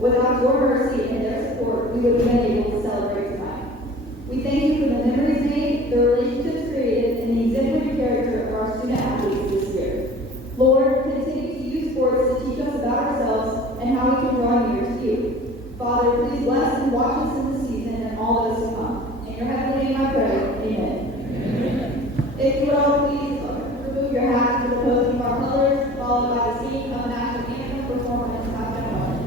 Without your mercy and their support, we would be unable to celebrate tonight. We thank you for the memories made, the relationships created, and the exemplary character of our student athletes this year. Lord, continue to use sports to teach us about ourselves and how we can draw near to you. Father, please bless and watch us in this season and all that is to come. In your heavenly name I pray, amen. If you would all please remove your hats for the posting of our colors, followed by the singing of the national anthem performed in South Carolina.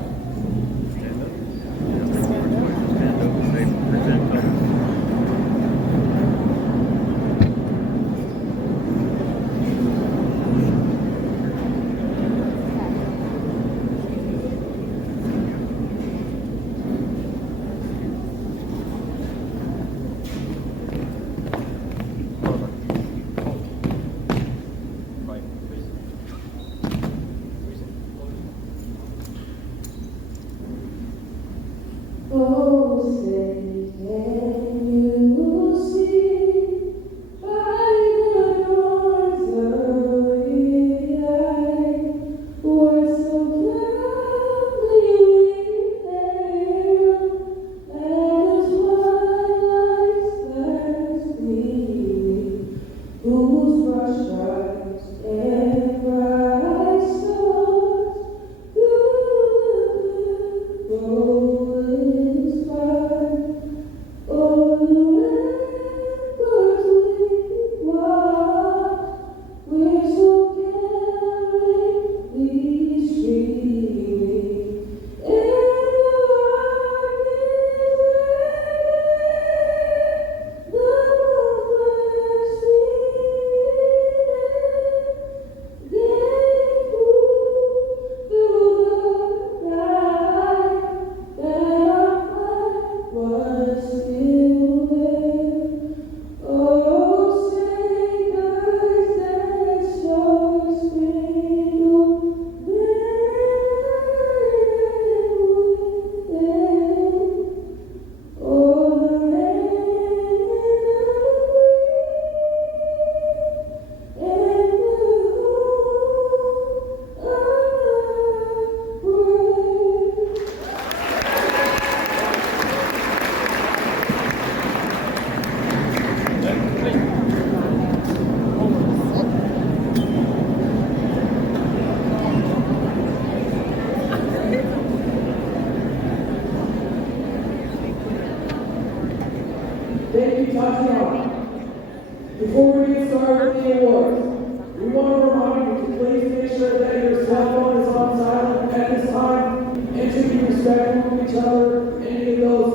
Thank you, Tatiana. Before we get started with the awards, we want to remind you to please make sure that your cell phone is on silent at this time and to be respectful of each other. Any of those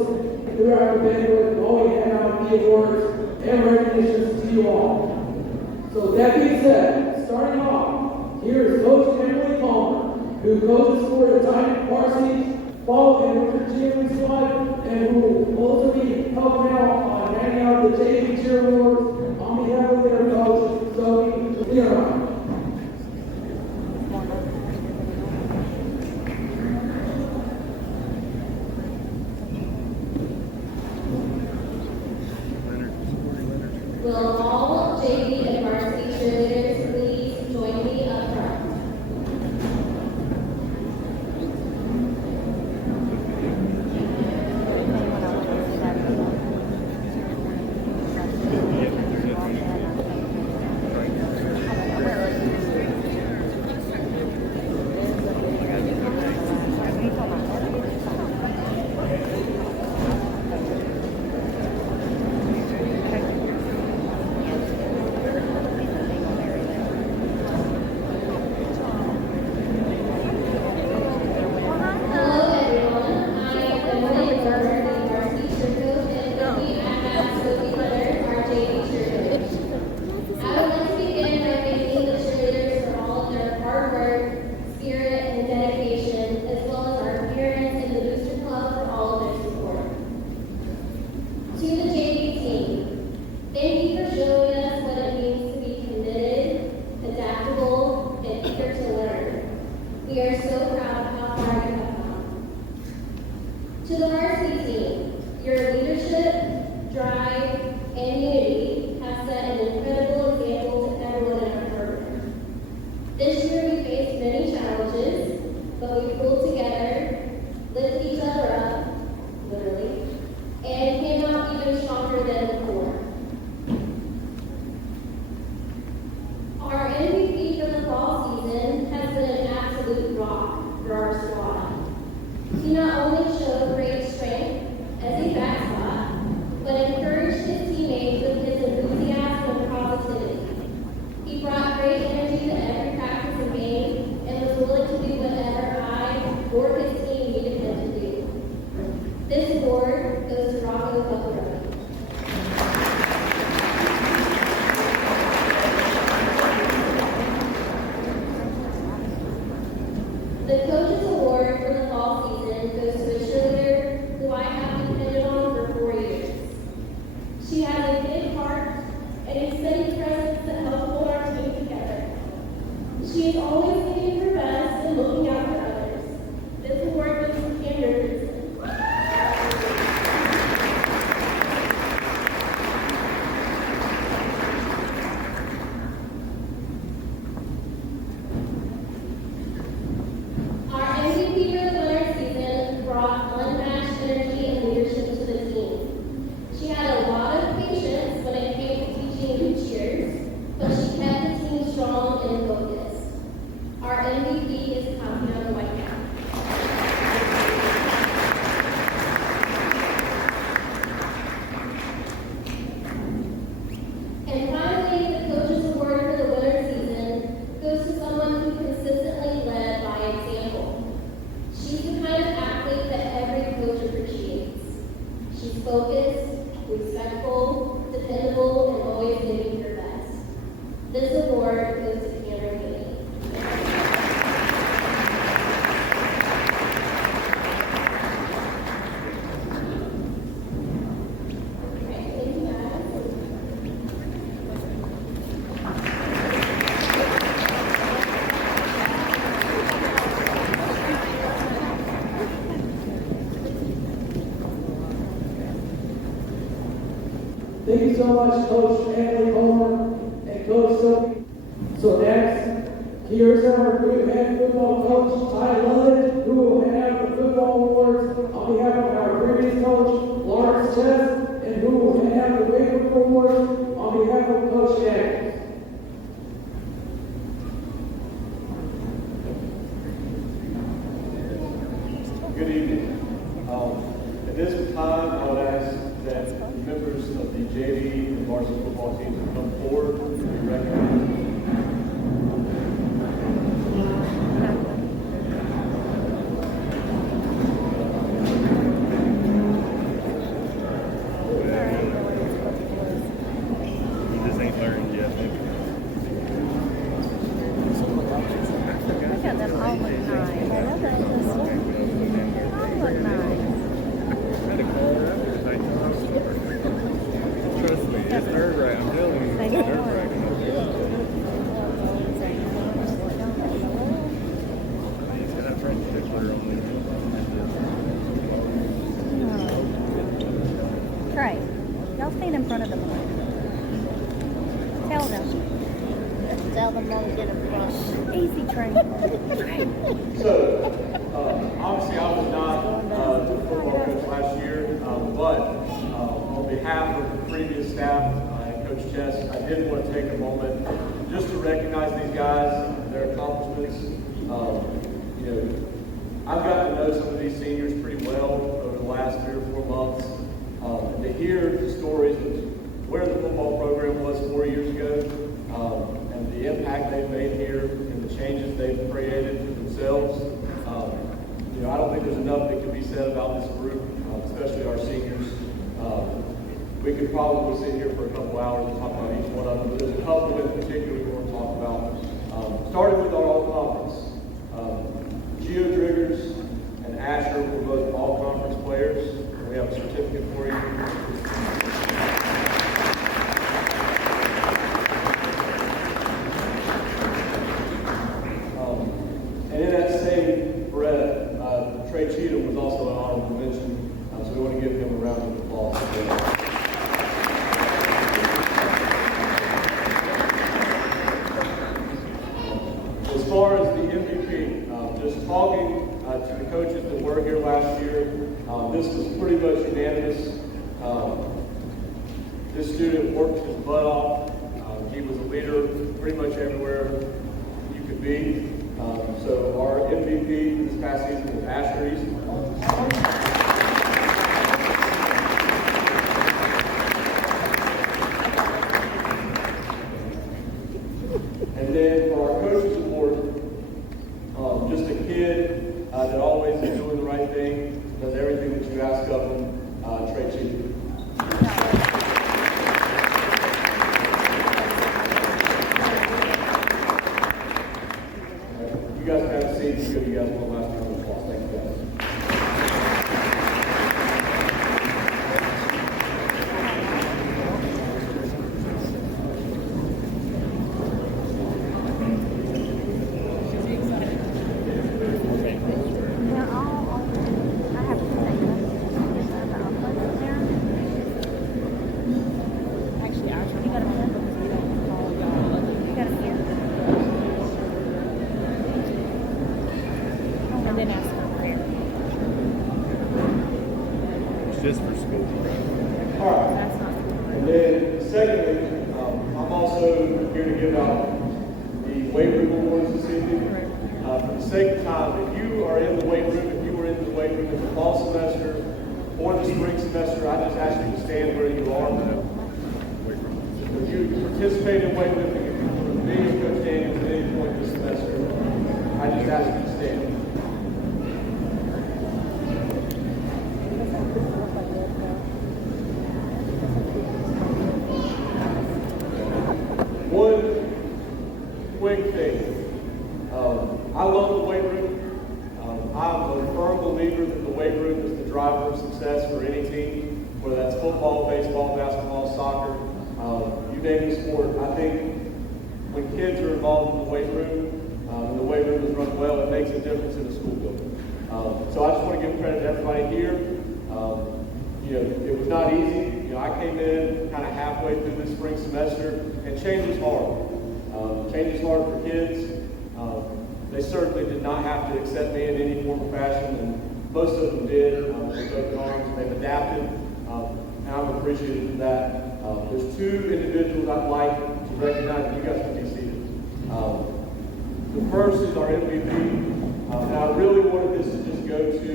throughout the banquet while we hand out the awards and recognitions to you all. So that being said, starting off, here is Coach Emily Palmer, who coaches for the Diamond Varsity Volleyball and Richardson cheerleading squad, and who will also be helping out on handing out the JV cheer awards on behalf of their coach, Zoe Leon. Will all JV and varsity cheerleaders please join me up front? He not only showed great strength as a backstop, but encouraged his teammates with his enthusiasm and positivity. He brought great energy to every practice and game and was willing to do whatever I or his team needed him to do. This award goes to Rocco Buckaroni. The Coach's Award for the fall season goes to a cheerleader who I have depended on for 4 years. She has a big heart and a steady presence that helps hold our team together. She is always giving her best and looking out for others. This award goes to Cam Richardson. Our MVP for the winter season brought unmatched energy and leadership to the team. She had a lot of patience when it came to teaching new cheers, but she kept the team strong and focused. Our MVP is Tatiana Whitehead. And finally, the Coach's Award for the winter season goes to someone who consistently led by example. She's the kind of athlete that every coach appreciates. She's focused, respectful, dependable, and always giving her best. This award goes to Cameron Mooney. Okay, thank you guys. Thank you so much, Coach Anthony Coleman and Coach Sylvie. So next, here's our new head football coach, Ty London, who will have the football awards on behalf of our previous coach, Lawrence Chess, and who will have the Weightroom awards on behalf of Coach Jackson. Good evening. At this time, I would ask that members of the JV and varsity football teams to come forward and be recognized. This ain't learned yet. Look at them all look nice. I love that. All look nice. Trust me, it's nerve-wracking. I'm telling you, They it's don't nerve-wracking. He's got a French tickler on there. Trey, y'all stand in front of them. Tell them. Tell them won't get in front. Easy, Trey. So, obviously, I was not the football coach last year, but on behalf of the previous staff and Coach Chess, I did want to take a moment just to recognize these guys, their accomplishments. I've gotten to know some of these seniors pretty well over the last 3 or 4 months, and to hear the stories of where the football program was 4 years ago, and the impact they've made here and the changes they've created for themselves. I don't think there's enough that can be said about this group, especially our seniors. We could probably sit here for a couple hours and talk about each one of them, but there's a couple in particular we want to talk about. Starting with our all-conference. Geo Driggers and Asher were both all-conference players. We have a certificate for you. And in that same breath, Trey Cheatham was also an honorable mention, so we want to give him a round of applause. As far as the MVP, just talking to the coaches that were here last year, this was pretty much unanimous. This student worked his butt off. He was a leader pretty much everywhere you could be. So our MVP for this past season was Asher East. It's just for school. All right. And then secondly, I'm also here to give out the weight room awards this evening. For the sake of time, if you are in the weight room, if you were in the weight room in the fall semester or the spring semester, I just ask you to stand where you are. If you participate in weightlifting, if you were video coach Daniels at any point this semester, I just ask you to stand. One quick thing. I love the weight room. I'm a firm believer that the weight room is the driver of success for any team, whether that's football, baseball, basketball, soccer, you name the sport. I think when kids are involved in the weight room, and the weight room is run well, it makes a difference in the school building. So I just want to give credit to everybody here. It was not easy. I came in kind of halfway through the spring semester, and change is hard. Change is hard for kids. They certainly did not have to accept me in any form or fashion, and most of them did. With open arms, they've adapted, and I'm appreciative of that. There's two individuals I'd like to recognize. You guys can be seated. The first is our MVP, and I really wanted this to just go to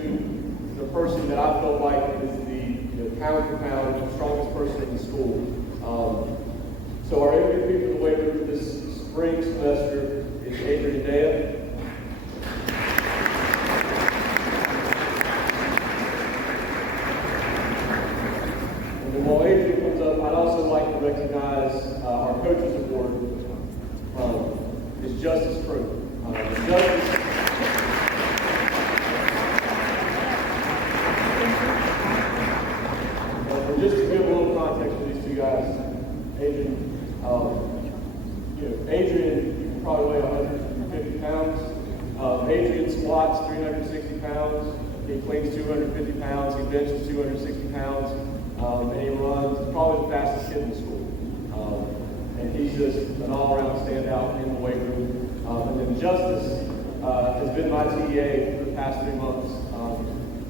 the person that I felt like is the pound for pound, the strongest person in the school. So our MVP for the weight room this spring semester is Adrian. And while Adrian comes up, I'd also like to recognize our coaches award. It's Justice Crew. Just to give a little context for these two guys, Adrian, Adrian, you can probably weigh 150 pounds. Adrian squats 360 pounds. He cleans 250 pounds. He benches 260 pounds. And he runs probably the fastest kid in the school. And he's just an all-around standout in the weight room. And then Justice has been my TDA for the past 3 months.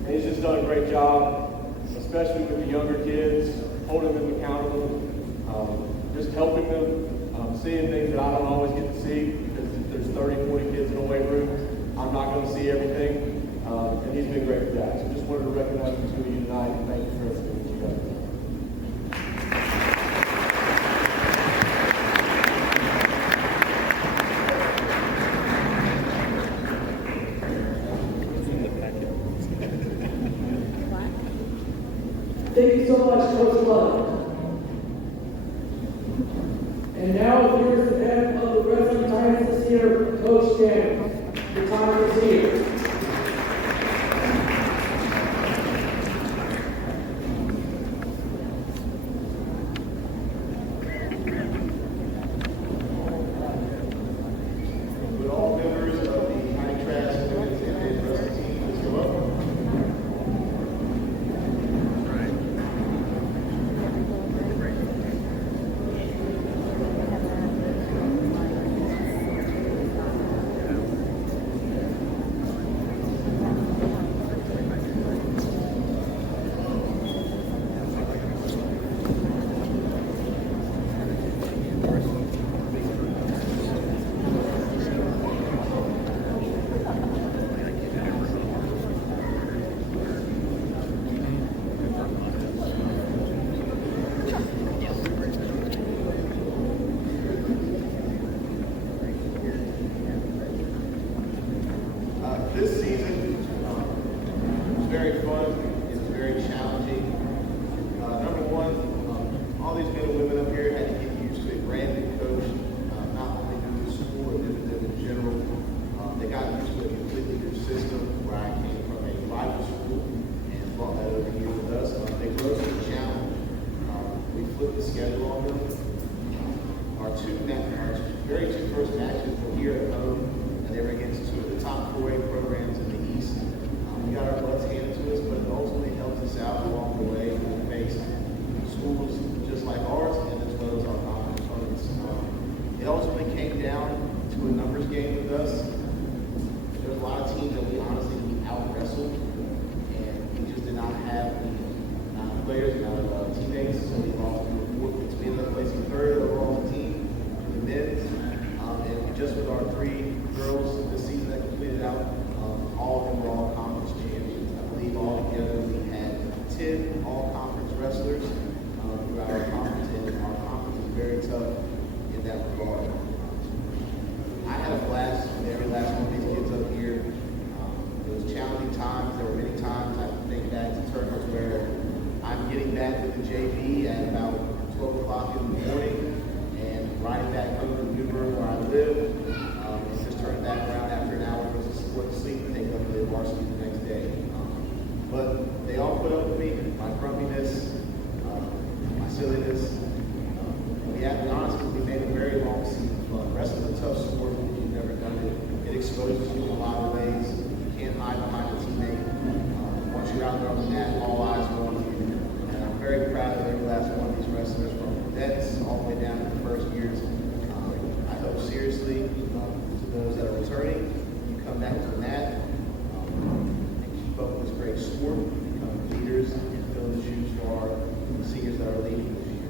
And he's just done a great job, especially with the younger kids, holding them accountable, just helping them, seeing things that I don't always get to see, because if there's 30, 40 kids in a weight room, I'm not going to see everything, and he's been great for that. So just wanted to recognize the two of you tonight, and thank you for everything that you guys have done. Thank you so much, Coach Love. And now here's the head of the Wrestling Titans this year, Coach Dan. The time is here. Would all members of the Heide Trask women's and wrestling team please go up? This season was very fun. It was very challenging. Number one, all these men and women up here had to get used to a brand new coach, not only through the school but in general. They got used to a completely new system where I came from a rival school and brought that over here with us. They rose to the challenge. We flipped the schedule on them. Our two first matches were here at home, and they were against two of the top 4A programs in the East. We got our butts handed to us, but it ultimately helped us out along the way. We faced schools just like ours, and as well as our common opponents. It ultimately came down to a numbers game with us. There was a lot of teams that we honestly out-wrestled, and we just did not have the getting back with the JV at about 12 o'clock in the morning and riding back home to Newburgh where I live, and just turning back around after an hour worth of sleep to take up the varsity the next day. But they all put up with me, my grumpiness, my silliness. We have to be honest, we made a very long season fun. Wrestling is a tough sport if you've never done it. It exposes you in a lot of ways. You can't hide behind a teammate. Once you're out there on the mat, all eyes are on you. And I'm very proud of every last one of these wrestlers, from cadets all the way down to the first years. I hope seriously to those that are returning, you come back to the mat and keep up with this great sport, become leaders, and fill the shoes for our seniors that are leading this year.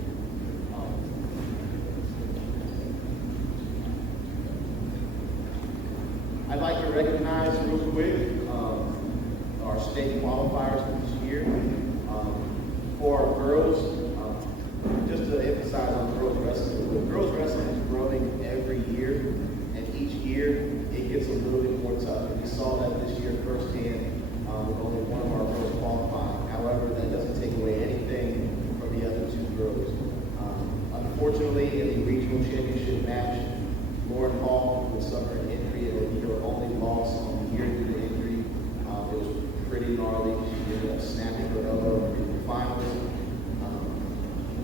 I'd like to recognize real quick our state qualifiers for this year. For our girls, just to emphasize on girls wrestling, girls wrestling is growing every year, and each year it gets a little bit more tough. And we saw that this year firsthand with only one of our girls qualifying. However, that doesn't take away anything from the other two girls. Unfortunately, in the regional championship match, Lauren Hall would suffer an injury and would be her only loss on the year due to injury. It was pretty gnarly. She ended up snapping her elbow in the finals.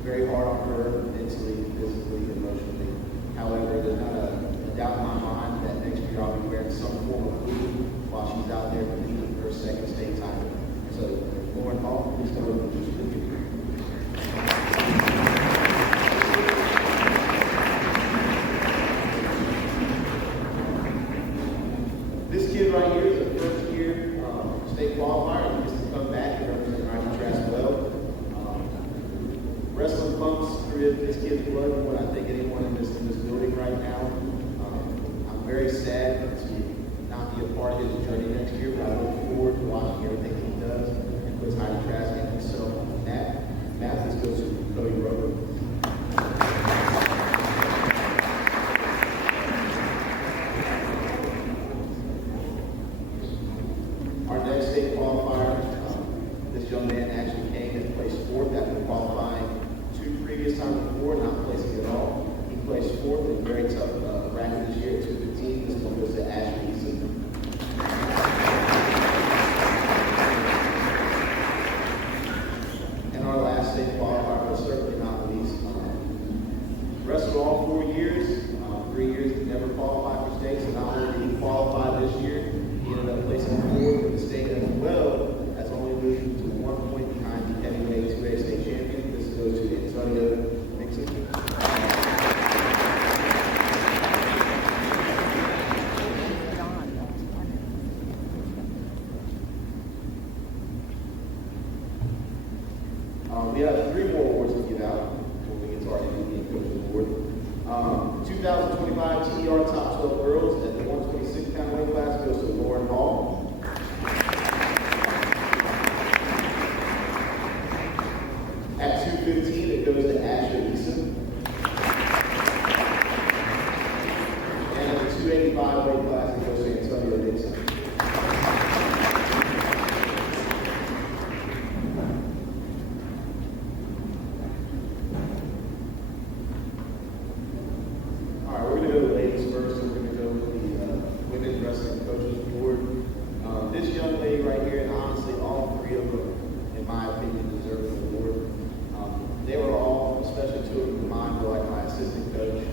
Very hard on her mentally, physically, emotionally. However, there's not a doubt in my mind that next year I'll be wearing some form of blue while she's out there competing for her second state title. So, Lauren Hall, please come over and just look at her. This kid right here is a first year state qualifier. He gets to come back and represent Heide Trask well. Wrestling pumps through this kid's blood more than I think anyone in this building right now. I'm very sad to not be a part of his journey next year, but I look forward to watching everything he does and puts Heide Trask and himself on that. Now this goes to Cody Roper. Our next state qualifier, this young man actually came and placed fourth after qualifying previous time before, not placing at all. He placed fourth in a very tough bracket this year at 215. This one goes to Ashley Eason. And our last state qualifier, but certainly not least, wrestled all 4 years. 3 years he never qualified for states, and not only did he qualify this year, he ended up placing fourth in the state as well, as only losing to 1 point behind the heavyweight 2A state champion. This goes to Antonio Nixon. We have 3 more awards to give out before we get to our MVP and Coaches Award. 2025 TER Top 12 Girls at the 126-pound weight class goes to Lauren Hall. At 215, it goes to Ashley Eason. And at the 285 weight class, it goes to Antonio Nixon. All right, we're going to go to the ladies first. We're going to go with the Women's Wrestling Coaches Award. This young lady right here, and honestly, all 3 of them, in my opinion, deserve the award. They were all, especially 2 of mine, were like my assistant coach.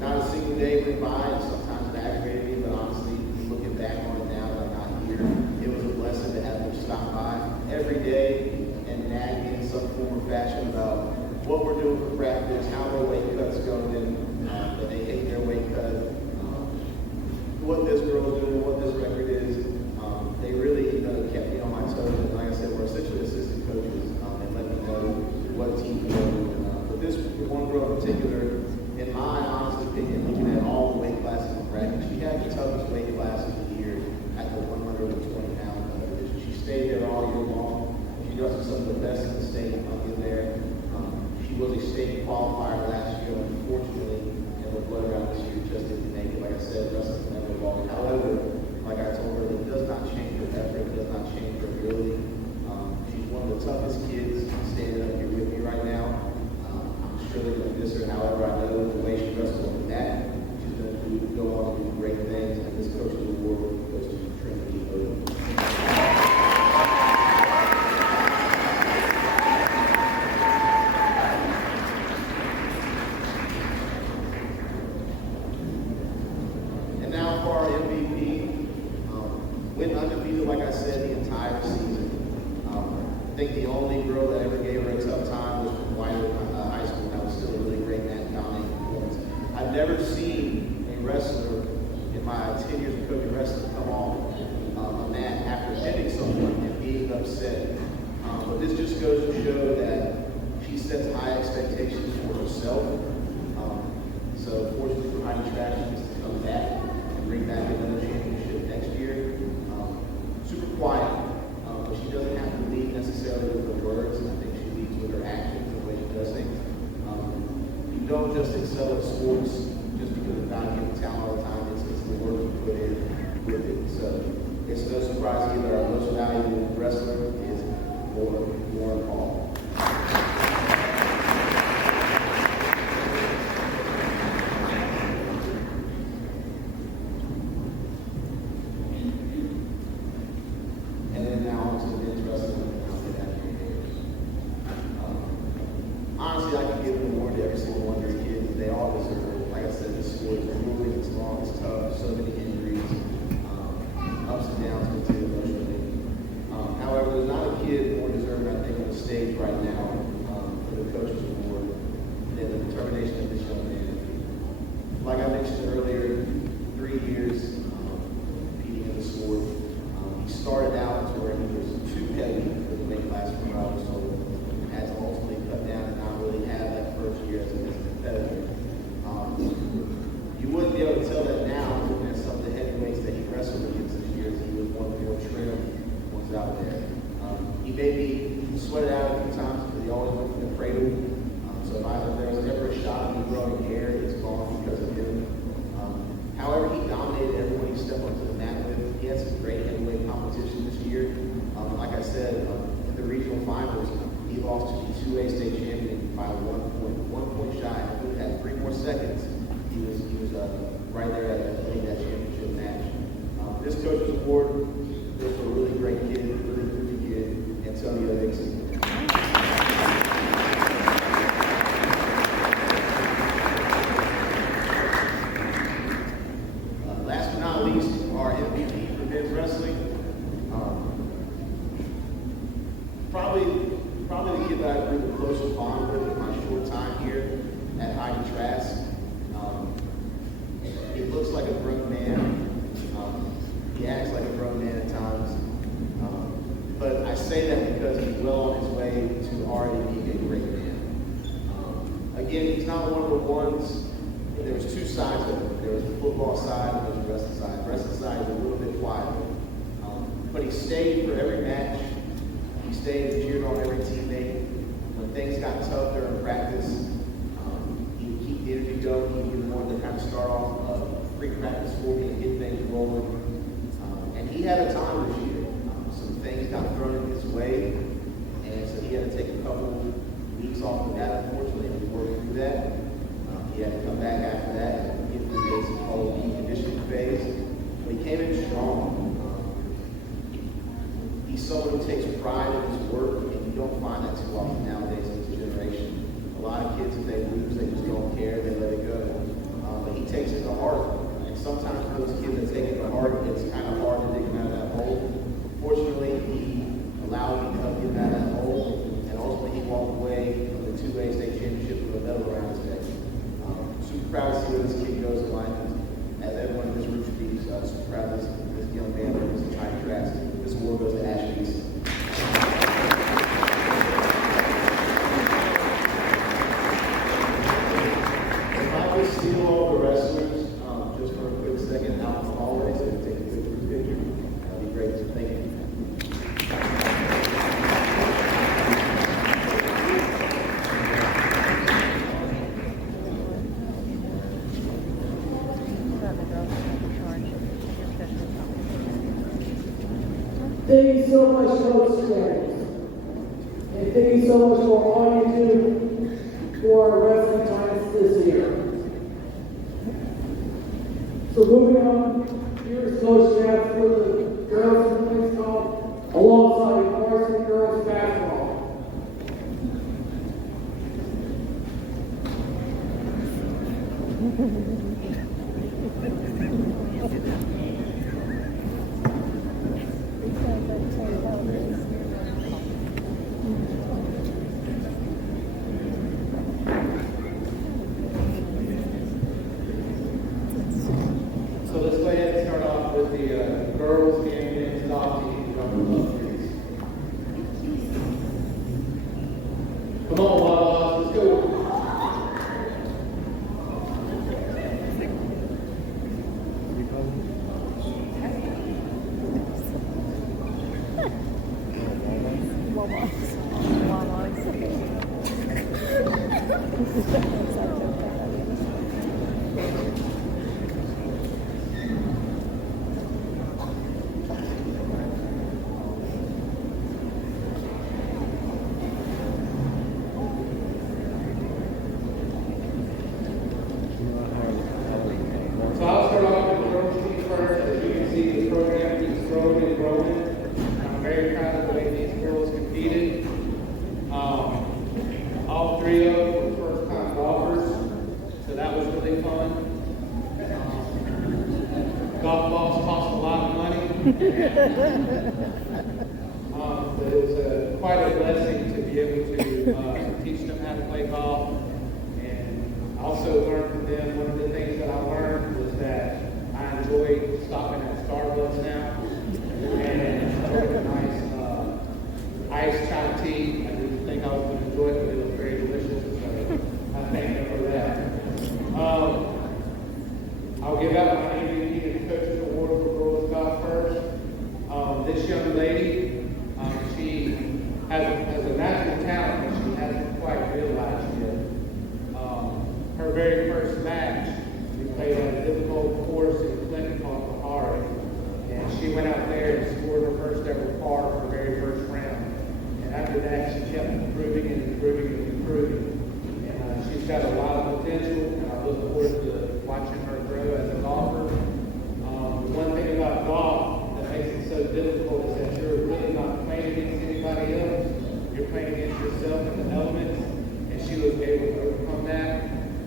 Not a single day went by, and sometimes it aggravated me, but honestly, looking back on it now that I'm not here, it was a blessing to have them stop by every day and nag me in some form or fashion about what we're doing for practice, how their weight cuts going, that they hate their weight cut, what this girl's doing, what this record is. They really kept me on my toes, and like I said, we're essentially assistant coaches and let me know what team we're doing. But this one girl in particular, in my honest opinion, looking at all the weight classes in bracket, she had the toughest weight class of the year at the 120-pound division. She stayed there all year long. She wrestled some of the best in the state in there. She was a state qualifier last year, unfortunately, and the blood round this year just didn't make it. Like I said, wrestling never evolved. However, like I told her, it does not change her effort, it does not change her ability. She's one of the toughest kids think the only girl that ever gave her a tough time was from Whitehead High School. That was still a really great match, dominating performance. I've never seen a wrestler in my 10 years of coaching wrestling come off a mat after hitting someone and being upset. But this just goes to show that she sets high expectations for herself. So fortunately for Heide Trask, she gets to come back and bring back another championship next year. Super quiet, but she doesn't have to lead necessarily with her words. I think she leads with her actions, the way she does things. You don't just excel at sports just because of not getting talent all the time. It's the work you put in with it. So it's no surprise to you that our most valuable wrestler is more involved. And then now on to the men's wrestling. Honestly, I can give an award to every single one of these kids. They all deserve it. Like I said, this sport is grueling, it's long, it's tough, so many injuries, ups and downs, mentally, emotionally. However, there's not a kid more deserving, I think, on the stage right now for the coaches award than the determination of this young man. Like I mentioned earlier, 3 years competing in the sport. He started out to where he was too heavy for the weight class from where I was told, and had to ultimately cut down and not really have that first year as a competitor. You wouldn't be able to tell that now looking at some of the heavyweights that he wrestled against this year, as he was one of the more trim ones out there. He maybe sweated out a few times because he always went from the cradle. So if there was ever a shot of me growing hair, it's gone because of him. However, he dominated everyone he stepped onto the mat with. He had some great heavyweight competition this year. Like I said, in the regional finals, he lost to the 2A state champion by 1 point shy. If he had 3 more seconds, he was right there at winning that championship match. This coach's award goes to a really great kid, really groovy kid, Antonio Dixon. Last but not least, our MVP for men's wrestling. Probably the kid that I grew the closest bond with in my short time here at Heide Trask. He looks like a grown man. He acts like a grown man at times. But I say that because he's well on his way to already being a great man. Again, he's not one of the ones. There was two sides of it. There was the football side and there was the wrestling side. The wrestling side is a little bit quieter. But he stayed for every match. He stayed and cheered on every teammate. When things got tough during practice, he would keep the energy going. He would want to kind of start off pre-practice for me and get things rolling. And he had a time this year. Some things got thrown in his way, and so he had to take a couple weeks off of that, unfortunately, and he worked through that. He had to come back after that and get through the basic whole conditioning phase. But he came in strong. He's someone who takes pride in his work, and you don't find that too often nowadays in this generation. A lot of kids, if they lose, they just don't care, they let it go. But he takes it to heart. And sometimes for those kids that take it to heart, it's kind of hard to dig them out of that hole. Fortunately, he allowed me to help get him out of that hole, and ultimately he walked away from the 2A state championship with a medal around his neck. Super proud to see where this kid goes in life. As everyone in this room should be, super proud of this young man who was in Heide Trask. This award goes to Ashley. If I could steal all the wrestlers just for a quick second out in the hallway so we can take a quick group picture, that'd be great. So thank you. Thank you so much, Coach Trask. And thank you so much for all you do for our wrestling times this year. So moving on, here's Coach Trask for the girls and boys call alongside varsity girls basketball. So I'll start off with the girls team first. As you can see, the program keeps growing and growing. I'm very proud of the way these girls competed. All three of them were first-time golfers, so that was really fun. Golf balls cost a lot of money. So it was quite a blessing to be able to teach them how to play golf. And I also learned from them, one of the things that I learned was that I enjoy stopping at Starbucks now and having a nice iced chai tea. I didn't think I was going to enjoy it, but it was very delicious. So I thank them for that. I'll give out my MVP and Coaches Award for girls golf first. This young lady, she has a natural talent that she hasn't quite realized yet. Her very first match, we played on a difficult course in Clinton called Bahari, and she went out there and scored her first ever par for her very first round. And after that, she kept improving and improving and improving. And she's got a lot of potential, and I look forward to watching her grow as a golfer. The one thing about golf that makes it so difficult is that you're really not playing against anybody else. You're playing against yourself in the elements, and she was able to overcome that.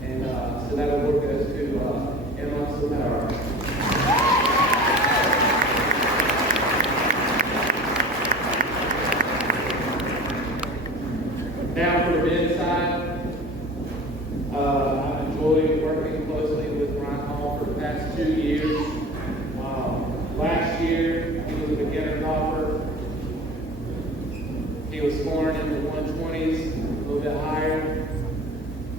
And so that award goes to Emma Sumera. Now for the men's side, I've enjoyed working closely with Ryan Hall for the past 2 years. Last year, he was a beginner golfer. He was scoring in the 120s, a little bit higher.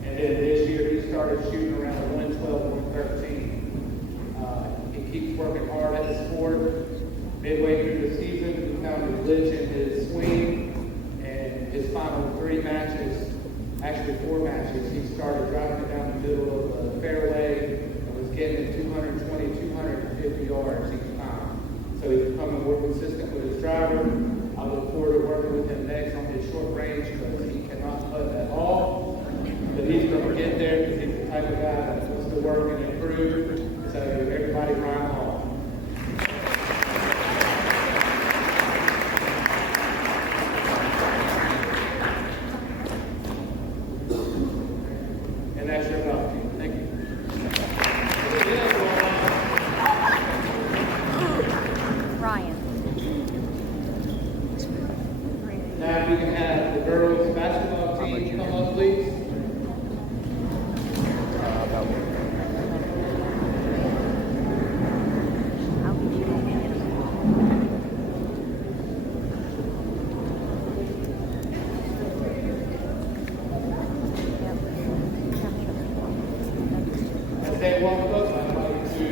And then this year, he started shooting around the 112, 113. He keeps working hard at the sport. Midway through the season, we found a glitch in his swing. And his final 3 matches, actually 4 matches, he started driving it down the middle of the fairway and was getting it 220, 250 yards each time. So he's becoming more consistent with his driver. I look forward to working with him next on his short range because he cannot putt at all. But he's going to get there because he's the type of guy that wants to work and improve. So everybody, Ryan Hall. And that's your golf team. Thank you. Ryan. Now if we can have the girls basketball team come up, please. As they walk up, I'd like to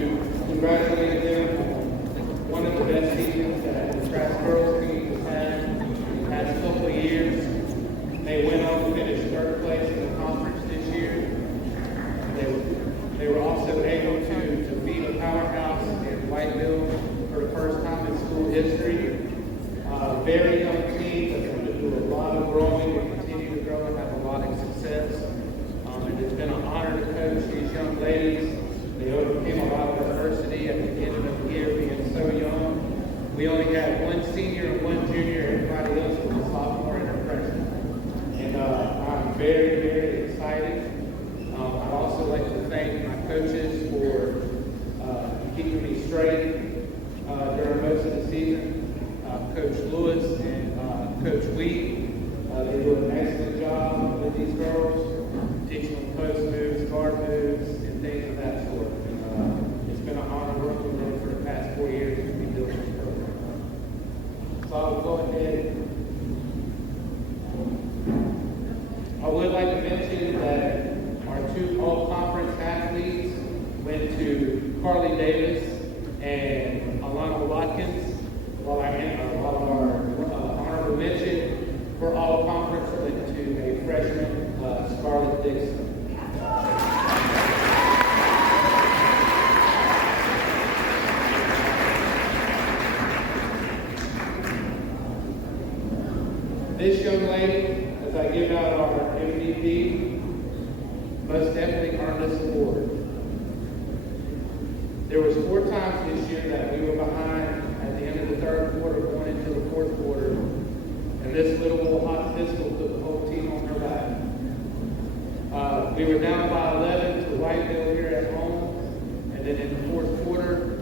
congratulate them on one of the best seasons that the Trask girls team has had in the past couple of years. They went on to finish 3rd place in the conference this year. They were also able to beat a powerhouse in Whitehead for the first time in school history. Very young team that's going to do a lot of growing and continue to grow and have a lot of success. And it's been an honor to coach these young ladies. They overcame a lot of adversity at the beginning of the year, being so young. We only had 1 senior and 1 junior. Everybody else was a sophomore and a freshman. And I'm very, very excited. I'd also like to thank my coaches for keeping me straight during most of the season. Coach Lewis and Coach Wheat, they do an excellent job with these girls, teaching them post moves, guard moves, and things of that sort. And it's been an honor working with them for the past 4 years to be building this program. So I'll go ahead. I would like to mention that our 2 all-conference athletes went to Carly Davis and Alana Watkins. While our honorable mention This young lady, as I give out our MVP, most definitely earned this award. There was 4 times this year that we were behind at the end of the 3rd quarter going into the 4th quarter, and this little old hot pistol took the whole team on her back. We were down by 11 to Whitehead here at home, and then in the 4th quarter,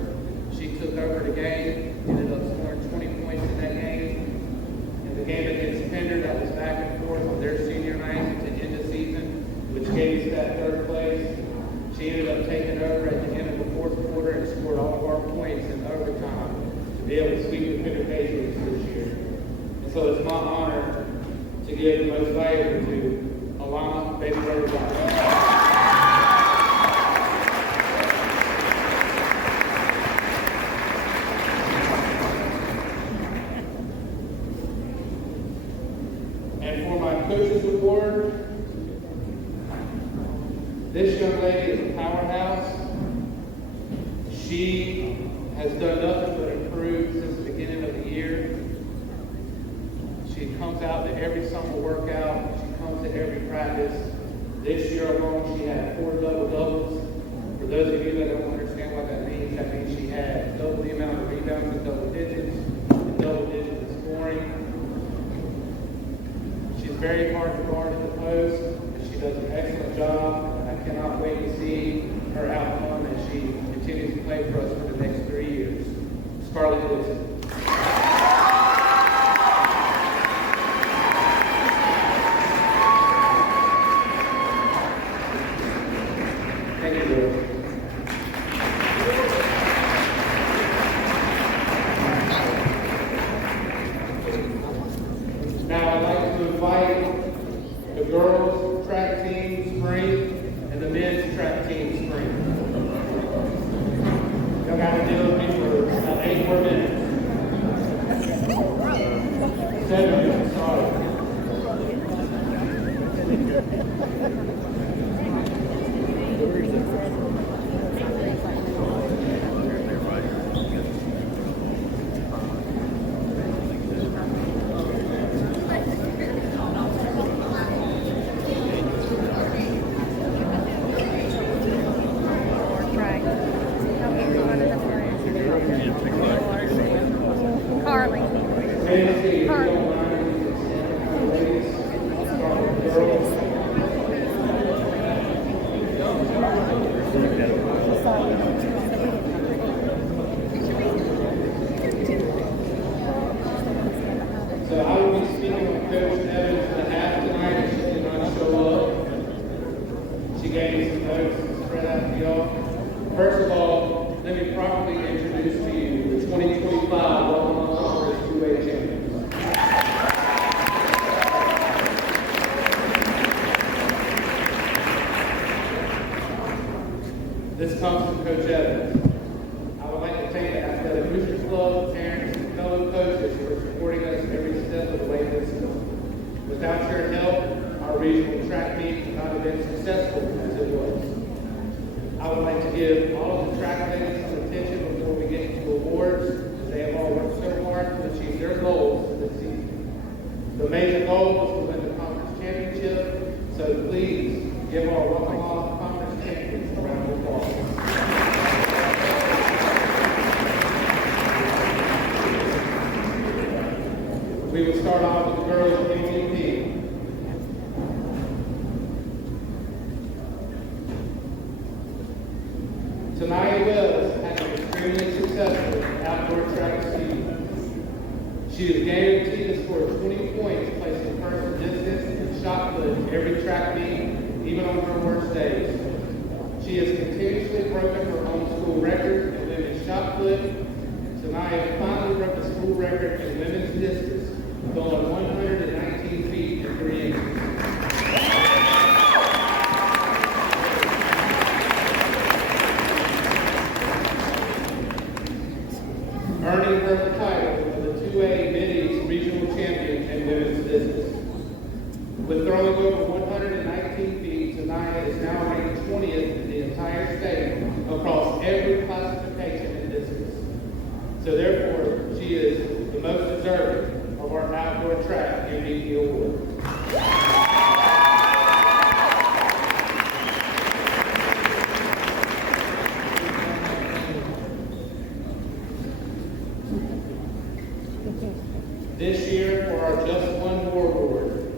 she took over the game, ended up scoring 20 points in that game. In the game against Pender, that was back and forth on their senior night to end the season, which gave us that 3rd place. She ended up taking over at the end of the 4th quarter and scored all of our points in overtime to be able to sweep the Pender Patriots this year. And so it's my honor to give the most valuable to Alana Baby Bird. And for my coaches award, this young lady is a powerhouse. She has done nothing but improve since the beginning of the year. She comes out to every summer workout. She comes to every practice. This year alone, she had 4 double-doubles. For those of you that don't understand what that means she had double the amount of rebounds in double digits and double digits in scoring. She's very hard to guard at the post, and she does an excellent job. I cannot wait to see her outcome as she continues to play for us for the next 3 years. Scarlett Dixon. Thank you, Lord. Now I'd like to invite the girls' track team spring and the men's track team spring. Y'all got to deal with me for about 8 more minutes. 7 minutes, sorry. So I will be speaking with Coach Evans in the half tonight, and she did not show up. She gave me some notes and spread out to y'all. First of all, let me properly introduce to you the 2025 Volleyball Conference 2A champions. This comes from Coach Evans. I would like to thank the Athletic Boosters Club, parents, and fellow coaches for supporting us every step of the way this year. Without your help, our regional track meet would not have been successful as it was. I would like to give all of the track ladies some attention before we get into awards, as they have all worked so hard to achieve their goals this season. The major goal was to win the conference championship, so please give our Welcome Conference champions a round of applause. We will start off with the girls' MVP. Tania Wells had an extremely successful outdoor track season. She is guaranteed to score 20 points, placing first in distance and shot put every track meet, even on her worst days. She has continuously broken her own school record in women's shot put. Tania finally broke the school record in women's distance, going 119 feet and 3 inches. Earning her the title of the 2A Mid-East Regional Champion in women's distance. With throwing over 119 feet, Tania is now ranked 20th in the entire state across every classification in distance. So therefore, she is the most deserving of our outdoor Outdoor Track MVP Award. This year for our Just One More Award.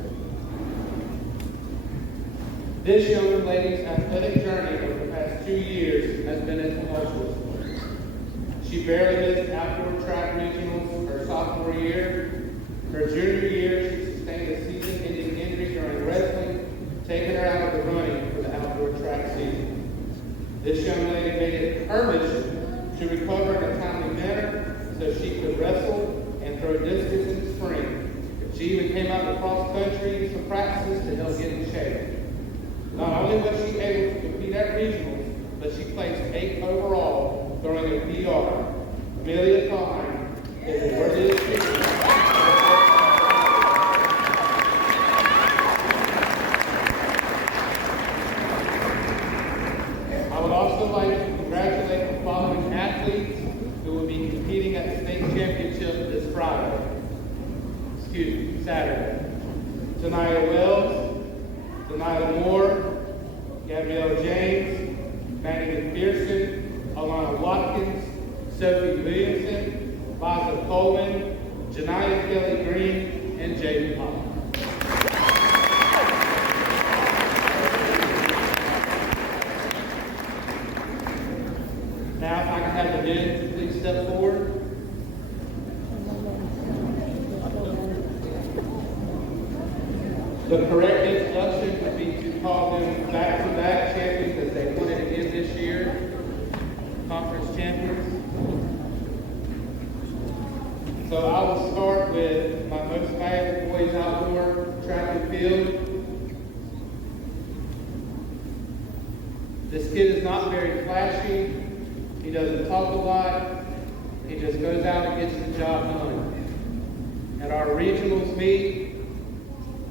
This young lady's athletic journey over the past 2 years has been a tumultuous one. She barely missed outdoor track regionals her sophomore year. Her junior year, she sustained a season-ending injury during wrestling, taking her out of the running for the outdoor track season. This young lady made it her mission to recover in a timely manner so she could wrestle and throw discus in the spring. She even came out to cross country and some practices to help get in shape. Not only was she able to compete at regionals, but she placed 8th overall, throwing a PR. Amelia Klein is the worthiest speaker. I would also like to congratulate the following athletes who will be competing at the state championship this Saturday. Tanaya Wells, Deniah Moore, Gabrielle James, Manny McPherson, Alana Watkins, Sophie Williamson, Liza Coleman, Janiyah Kelly Green, and Jaden Holland. Now, if I can have the men please step forward. The correct introduction would be to call them back-to-back champions as they won it again this year, conference champions. So I will start with my most valuable boys outdoor track and field. This kid is not very flashy. He doesn't talk a lot. He just goes out and gets the job done. At our regionals meet,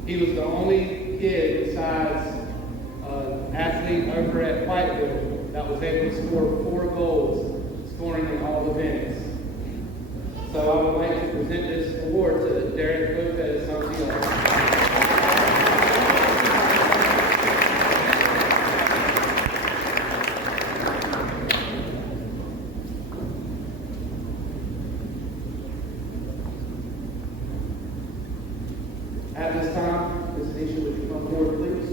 he was the only kid besides an athlete over at Whitehead that was able to score 4 goals, scoring in all events. So I would like to present this award to Derek Lopez on the other. At this time, Ms. Nisha, would you come forward, please?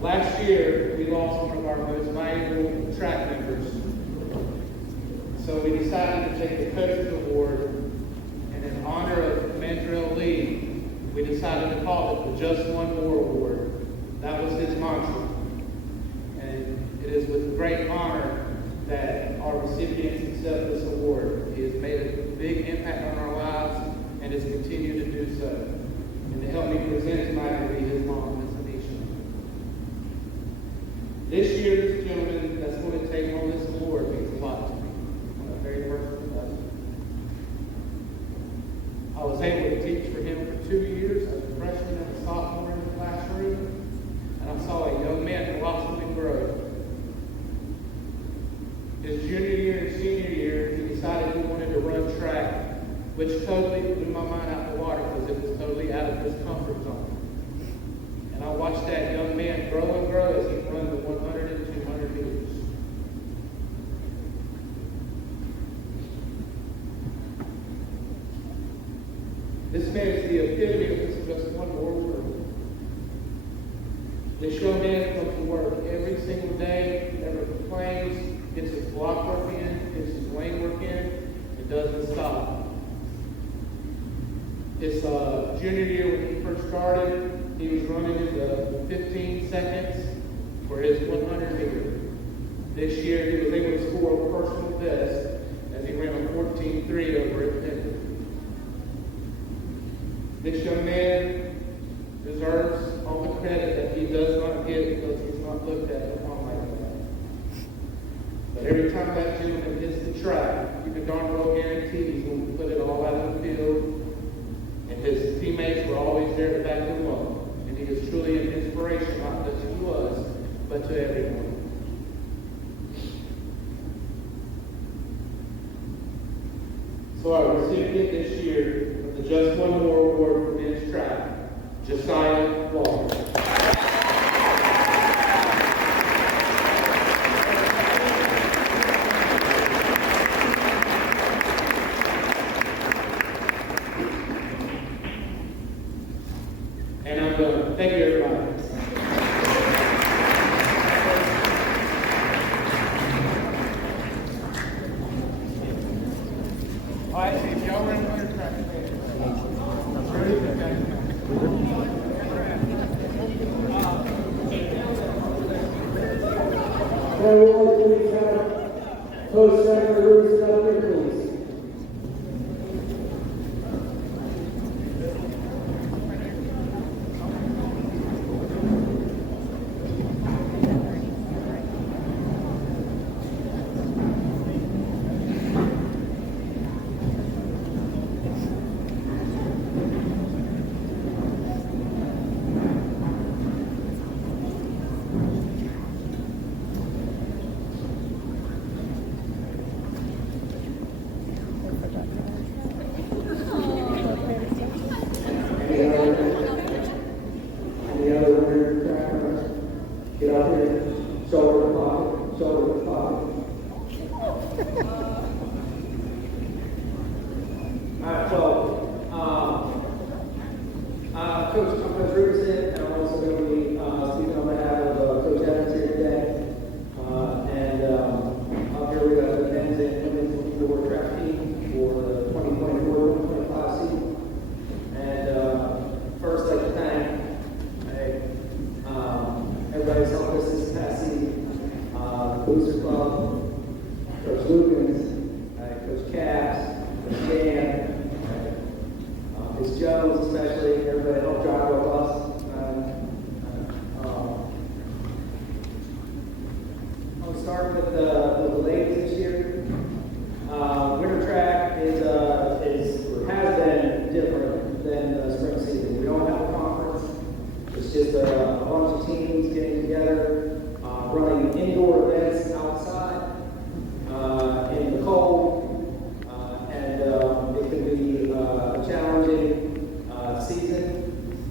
Last year, we lost one of our most valuable track members. So we decided to take the Coaches Award, and in honor of Mandrell Lee, we decided to call it the Just One More Award. That was his mantra. And it is with great honor that our recipients accept this award. He has made a big impact on our lives and has continued to do so. And to help me present tonight will be his mom, Ms. Anisha. This year, this gentleman that's going to take home this award means a lot to me on a very personal level. I was able to teach for him for 2 years as a freshman and a sophomore in the classroom, and I saw a young man blossom and grow. His junior year and senior year, he decided he wanted to run track, which totally blew my mind out of the water because it was totally out of his comfort zone. And I watched that young man grow and grow as he ran the 100 and 200 meters. This man is the epitome of this Just One More Award. This young man comes to work every single day, never complains, gets his block work in, gets his lane work in, and doesn't stop. His junior year when he first started, he was running in the 15 seconds for his 100 meter. This year he was able to score a personal best as he ran a 14.3 over at Penn. This young man deserves all the credit that he does not get because he's not looked at upon like that. But every time that gentleman hits the track, you can darn well guarantee he's going to put it all out of the field. And his teammates were always there to back him up. And he is truly an inspiration, not just to us, but to everyone. So our recipient this year of the Just One More Award for men's track, Josiah Walker. And I'm done. Thank you, everybody. All right, if y'all run another track, Now we'd like to please have Coach Secretary Richardson up here, please. Any other winner trackers? Get up here, shoulder to pocket, shoulder to pocket. All right, so, Coach Richardson, and I'm also going to be speaking on behalf of Coach Evans here today. Up here we got the men's and women's indoor track team for the 2024-2025 season. And first, I'd like to thank everybody's helped us this past season. Booster Club, Coach Lukens, Coach Caps, Coach Dan, Ms. Jones especially, everybody helped drive our bus. I'll start with the ladies this year. Winter track has been different than the spring season. We don't have a conference. It's just a bunch of teams getting together, running indoor events outside in the cold, and it can be a challenging season.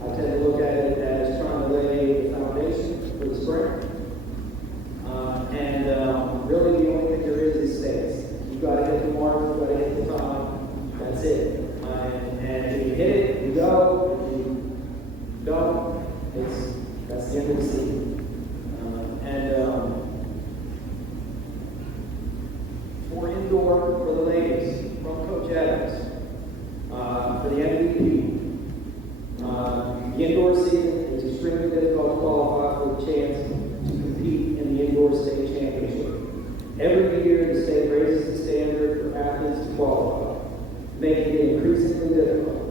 I tend to look at it as trying to lay the foundation for the spring. Really the only thing there is space. You've got to hit the mark, you've got to hit the time. That's it. And if you hit it, you go. If you don't, that's the end of the season. For indoor, for the ladies, from Coach Evans, for the MVP, the indoor season is extremely difficult to qualify for the chance to compete in the indoor state championship. Every year, the state raises the standard for athletes to qualify, making it increasingly difficult.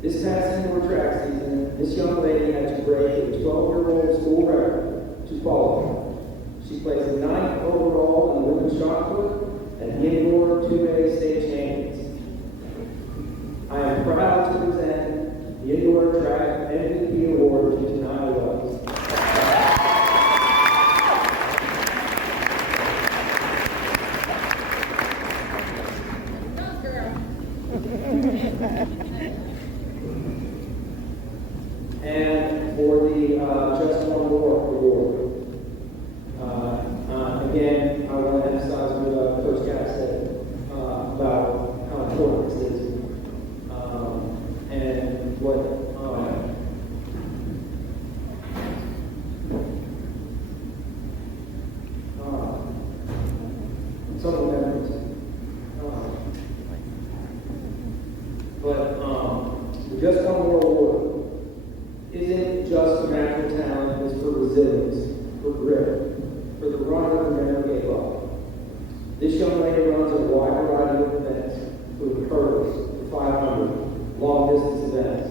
This past indoor track season, this young lady had to break a 12-year-old school record to qualify. She placed 9th overall in the women's shot put at the indoor 2A state champions. I am proud to present the indoor track MVP award to Tatiana Wells. And for the Just One More award, again, I want to emphasize what Coach Capp said about how important this is. And what some of the members. The Just One More award isn't just for natural talent, it's for resilience, for grit, for the runner who never gave up. This young lady runs a wide variety of events, including hurdles, 500, long distance events.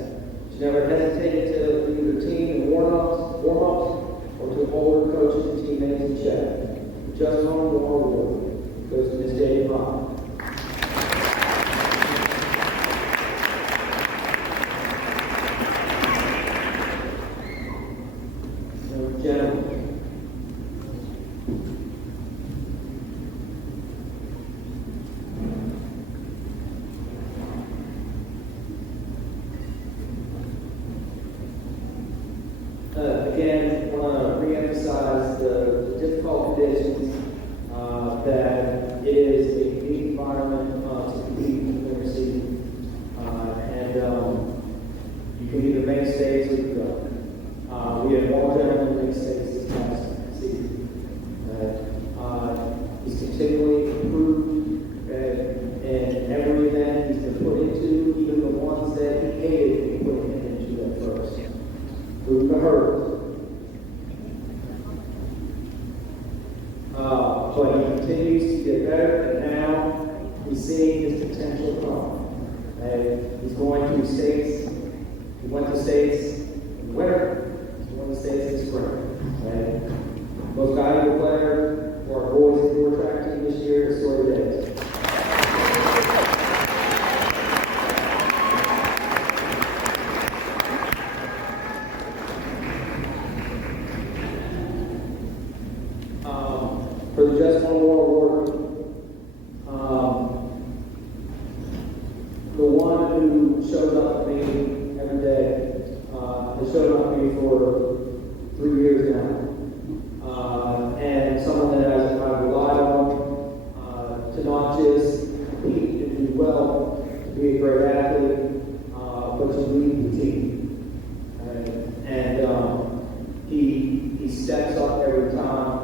She never hesitated to lead her team in warm-ups, or to hold her coaches and teammates in check. The Just One More award goes to Ms. Dave Brown. emphasize the difficult conditions, that it is a unique environment to compete in the winter season. You can either make states or you don't. We have all gentlemen make states this past season. He's continually improved in every event he's been put into, even the ones that he hated he put him into at first. Through the hurt. But he continues to get better, and now he's seeing his potential grow. And he's going to states. He went to states in the winter. He went to states in the spring. And most valuable player for our boys and indoor track team this year is Sawyer Davis. For the Just One More Award, the one who shows up for me every day has showed up for me for 3 years now, and someone that I've relied on to not just compete and do well, to be a great athlete, but to lead the team. He steps up every time.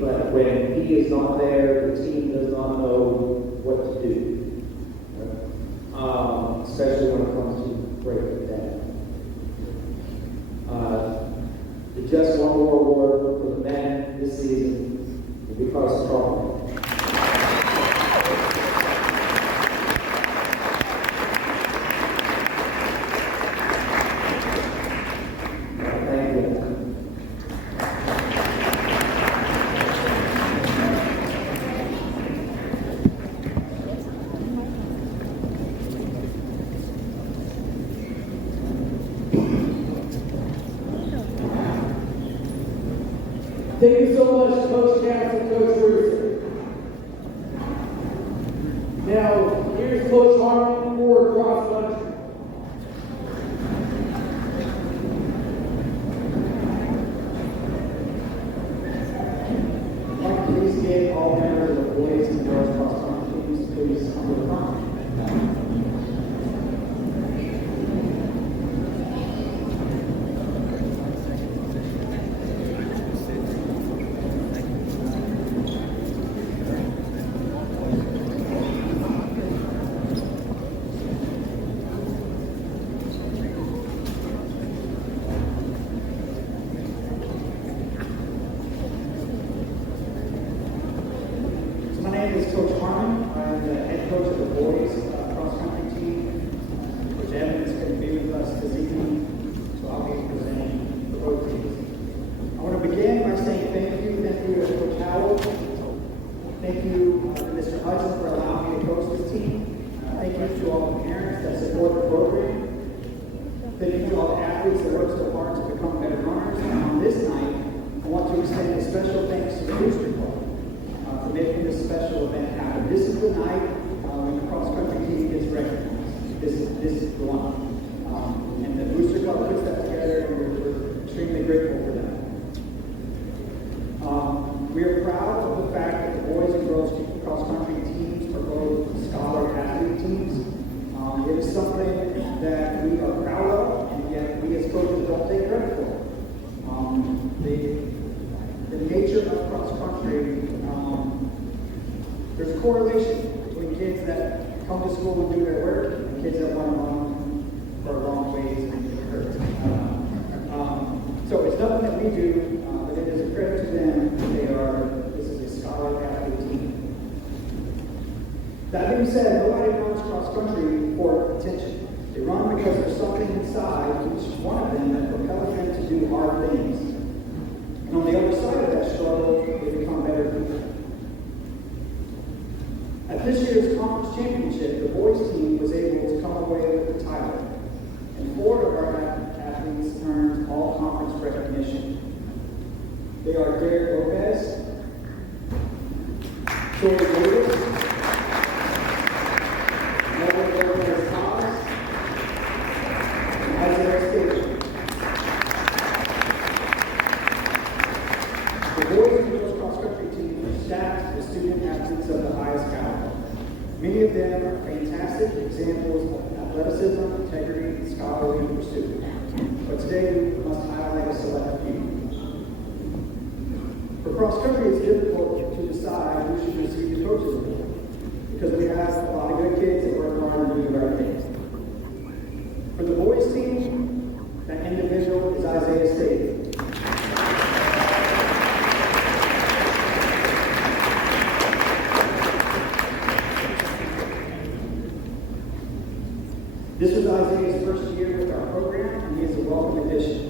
But when he is not there, the team does not know what to do, especially when it comes to breaking down. The Just One More Award for the men this season will be Carson Trump. Thank you so much, Coach Cass and Coach Richardson. Now, here's Coach Harmon for cross country. I'd like to please get all members of the boys and girls cross country teams, please come to the front. There's a correlation between kids that come to school and do their work and kids that want to run for long ways and get hurt. So it's nothing that we do, but it is a credit to them. This is a scholar athlete team. That being said, nobody runs cross country for attention. They run because there's something inside each one of them that propels them to do hard things. And on the other side of that struggle, they become better people. At this year's conference championship, the boys team was able to come away with the title. And 4 of our athletes earned all-conference recognition. They are Derek Lopez, Troy Davis, Neville Lopez Thomas, and Isaiah Station. Many of them are fantastic examples of athleticism, integrity, and scholarly pursuit. But today we must highlight a select few. For cross country, it's difficult to decide who should receive the coaches award because we have a lot of good kids that work hard and do the right thing. For the boys team, that individual is Isaiah State. This was Isaiah's first year with our program, and he is a welcome addition.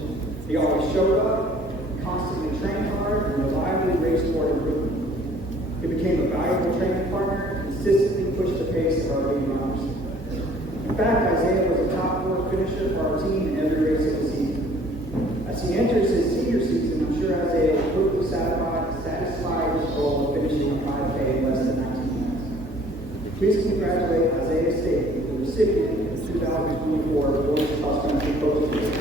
He always showed up, constantly trained hard, and reliably raced toward improvement. He became a valuable training partner, consistently pushed the pace of our lead runners. In fact, Isaiah was a top 4 finisher for our team in every race of the season. As he enters his senior season, I'm sure Isaiah will quickly satisfy his goal of finishing a 5K in less than 19 minutes. Please congratulate Isaiah State, the recipient of the 2024 Boys Cross Country Coach of the Year.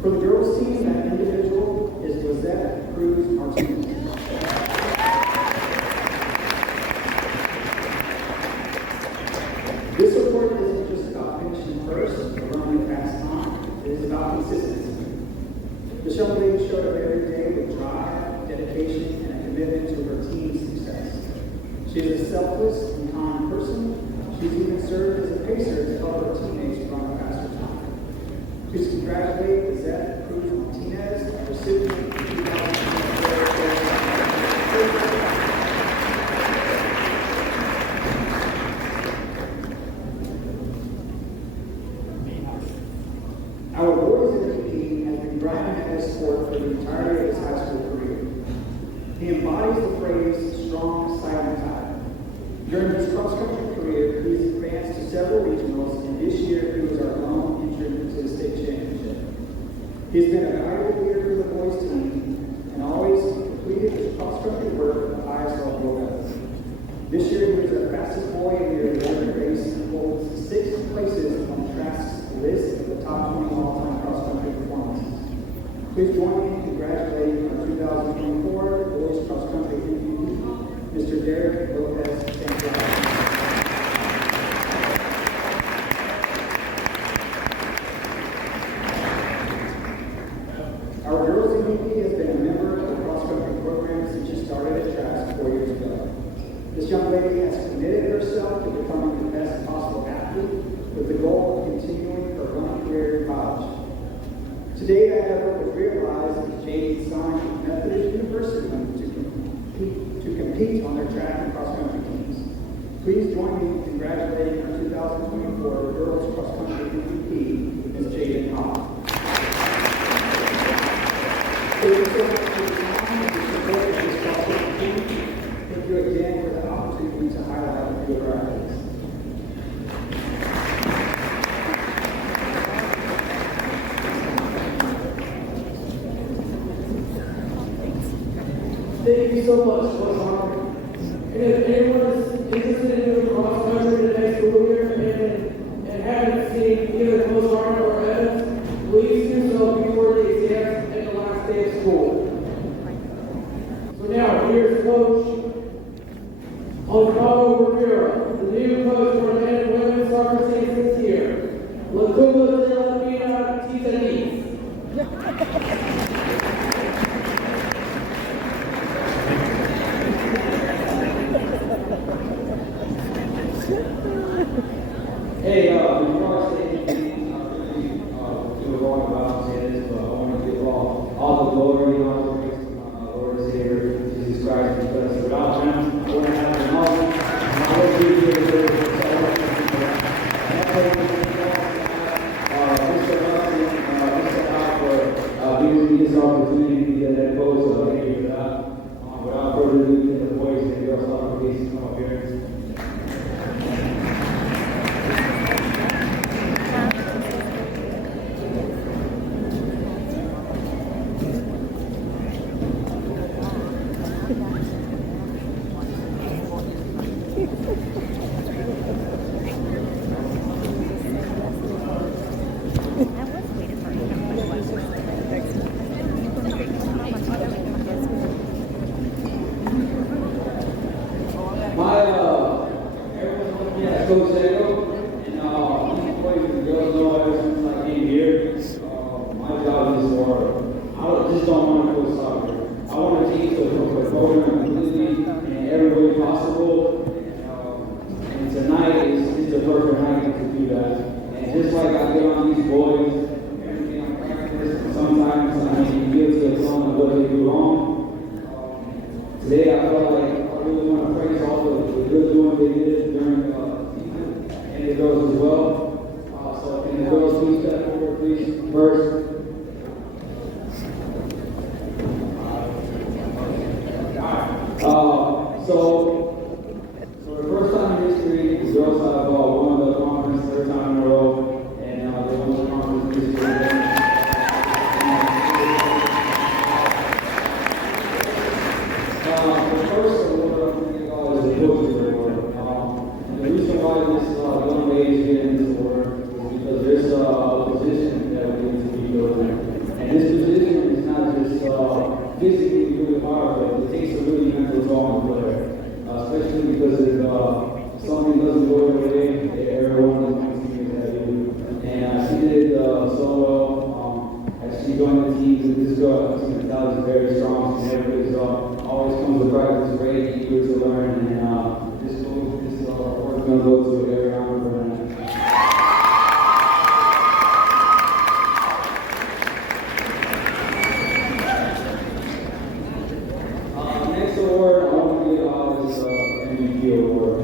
For the girls team, that individual is Lizette Cruz Martinez. This award isn't just about finishing first or running a fast time. It is about consistency. This young lady showed up every day with drive, dedication, and a commitment to her team's success. She is a selfless and kind person. She's even served as a pacer to help her teammates run a faster time. Please congratulate Lizette Cruz Martinez, a recipient of the 2024. Our boys MVP has been driving at this sport for the entirety of his high school career. He embodies the phrase strong, silent tide. During his cross-country career, he has advanced to several regionals, and this year he was our lone entrant into the state championship. He has been a valuable leader for the boys team and always completed his cross-country work at the highest level levels. This year he was our fastest boy in nearly every race and holds 6 places on Trask's list of the top 20 all-time cross-country performances. Please join me in congratulating our 2024 Boys Cross Country MVP, Mr. Derek Lopez Santiago. Our girls MVP has been a member of the cross-country program since she started at Trask 4 years ago. This young lady has committed herself to becoming the best possible athlete with the goal of continuing her running career in college. Today, however, we realize that Jade signed with Methodist University to compete on their track and cross-country teams. Please join me in congratulating our 2024 Girls Cross-Country MVP, Ms. Jade Howell. Thank you so much for your time and your support of this cross-country team. Thank you again for the opportunity to highlight a few of our athletes. Thank you so much, Coach Harvey. And if anyone is interested in doing cross country the next school year and haven't seen either Coach Harvey or Evans, please do so before the exams and the last day of school. So now, here's Coach Alvaro Rivera, the new coach for men and women's soccer team this year. La Cuba de la Mina Titanis. Hey, before I say anything, I really do a lot about saying this, but I want to give all the glory and all the praise to my Lord and Savior, Jesus Christ, because without him, I wouldn't have the knowledge, and I wouldn't be here to celebrate for giving me this opportunity to get that post, so thank you for that. Without further ado, get the boys and girls soccer please come up here. with soccer. I want to teach the program completely in every way possible. And tonight is the perfect night to do that. And just like I get on these boys, everything on practice, sometimes I mean, guilty of some of what they do wrong. Today I felt like I really want to praise all the good doing they did during the season, and the girls as well. So can the girls please step forward, please, first. So the first time in history, the girls have won the conference third time in a row, and they won the conference this year. The first award I'm thinking about is the Coach's Award. And the reason why this young lady is getting this award is because there's a position that we need to be filled. And this position is not just physically really hard, but it takes a really mental toll on the player. Especially because if something doesn't go your way, everyone is going to see that you. And she did so well as she joined the team. This girl, as you can tell, is very strong. She never gives up. Always comes to practice great, eager to learn, and this award is going to go to every round for her. Next award I want to give is MVP award.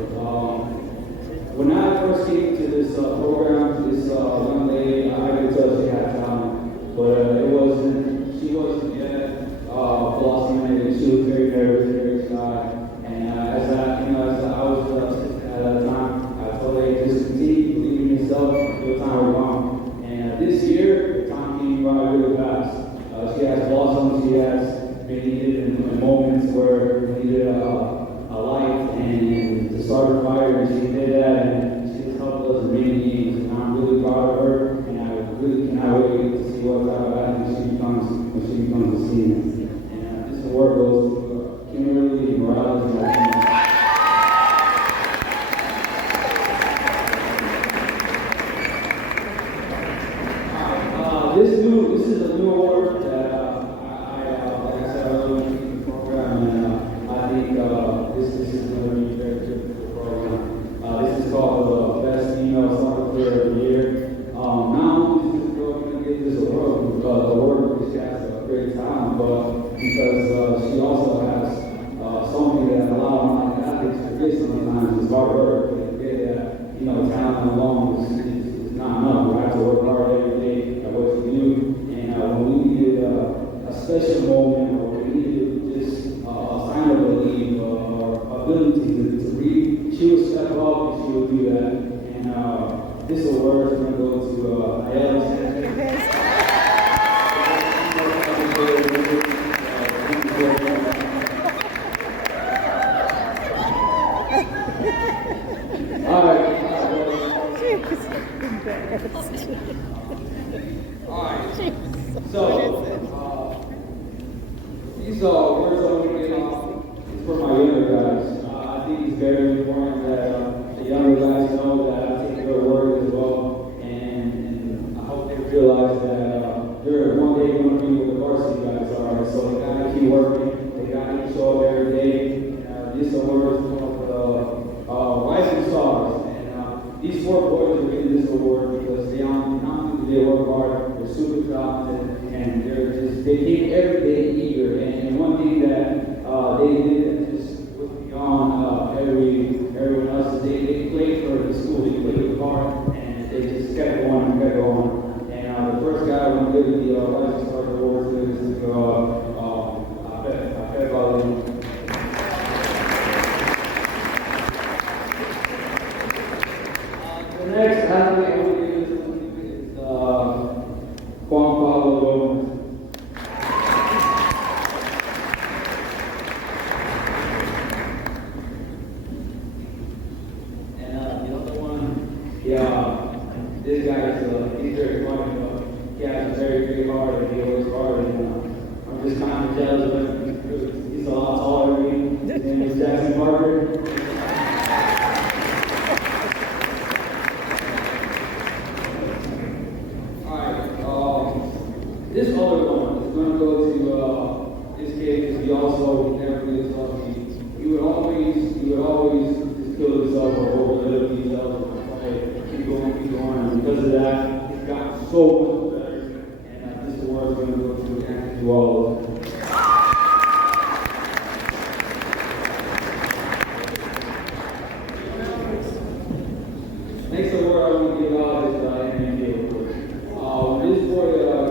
When I first came to this program, this young lady, I could tell she had talent, but she wasn't yet blossoming, and she was very nervous, very shy. And as I was at that time, I told her just continue believing in yourself, your time will come. And this year, the time came by really fast. She has blossomed, she has been needed in moments where we needed a light and to start a fire, and she did that, and she has helped us in many games. And I'm really proud of her, and I really cannot wait to see what type of athlete she becomes when she becomes a senior. And this award goes to Kimberly Morales and our team. This is a new award that like I said, I really like the program, and I think this is going to be very good for the program. This is called the Best Female Soccer Player of the Year. Not only is this girl going to get this award because she has a great talent, but because she also has something that a lot of athletes forget sometimes is hard work. They forget that talent alone is not enough. We have to work hard every day at what we do. And when we needed a special moment, or we needed just a sign of belief or ability to read, she would step up and she would do that. And this award is going to go to Heide Trask. All right. So, these words I'm going to get off is for my younger guys. I think it's very important that the younger guys know that I take their word as well, and I hope they realize that they're one day going to be what the varsity guys are. So they got to keep working, they got to show up every day. And this award is one of the rising stars. And these 4 boys are getting this award because they work hard, they're super talented, and they keep every day eager. And one thing that they did that just was beyond everyone else is they played for the school, they played hard, and they just kept going and kept going. And the first guy I'm going to give the Rising Star Award to is Heide Trask. The next athlete I'm going to give this is Howell. And the other one, this guy is he's very funny, but he has a very big heart and he works hard. And I'm just kind of jealous of him. He's a lot taller than me. His name is Jackson Parker. This other one is going to go to also never gets lucky. He would always just kill himself over little details. Like, keep going. And because of that, he's gotten so much better. And this award is going to go to Anthem to all of us. Next award I want to give out is NBA award. When this boy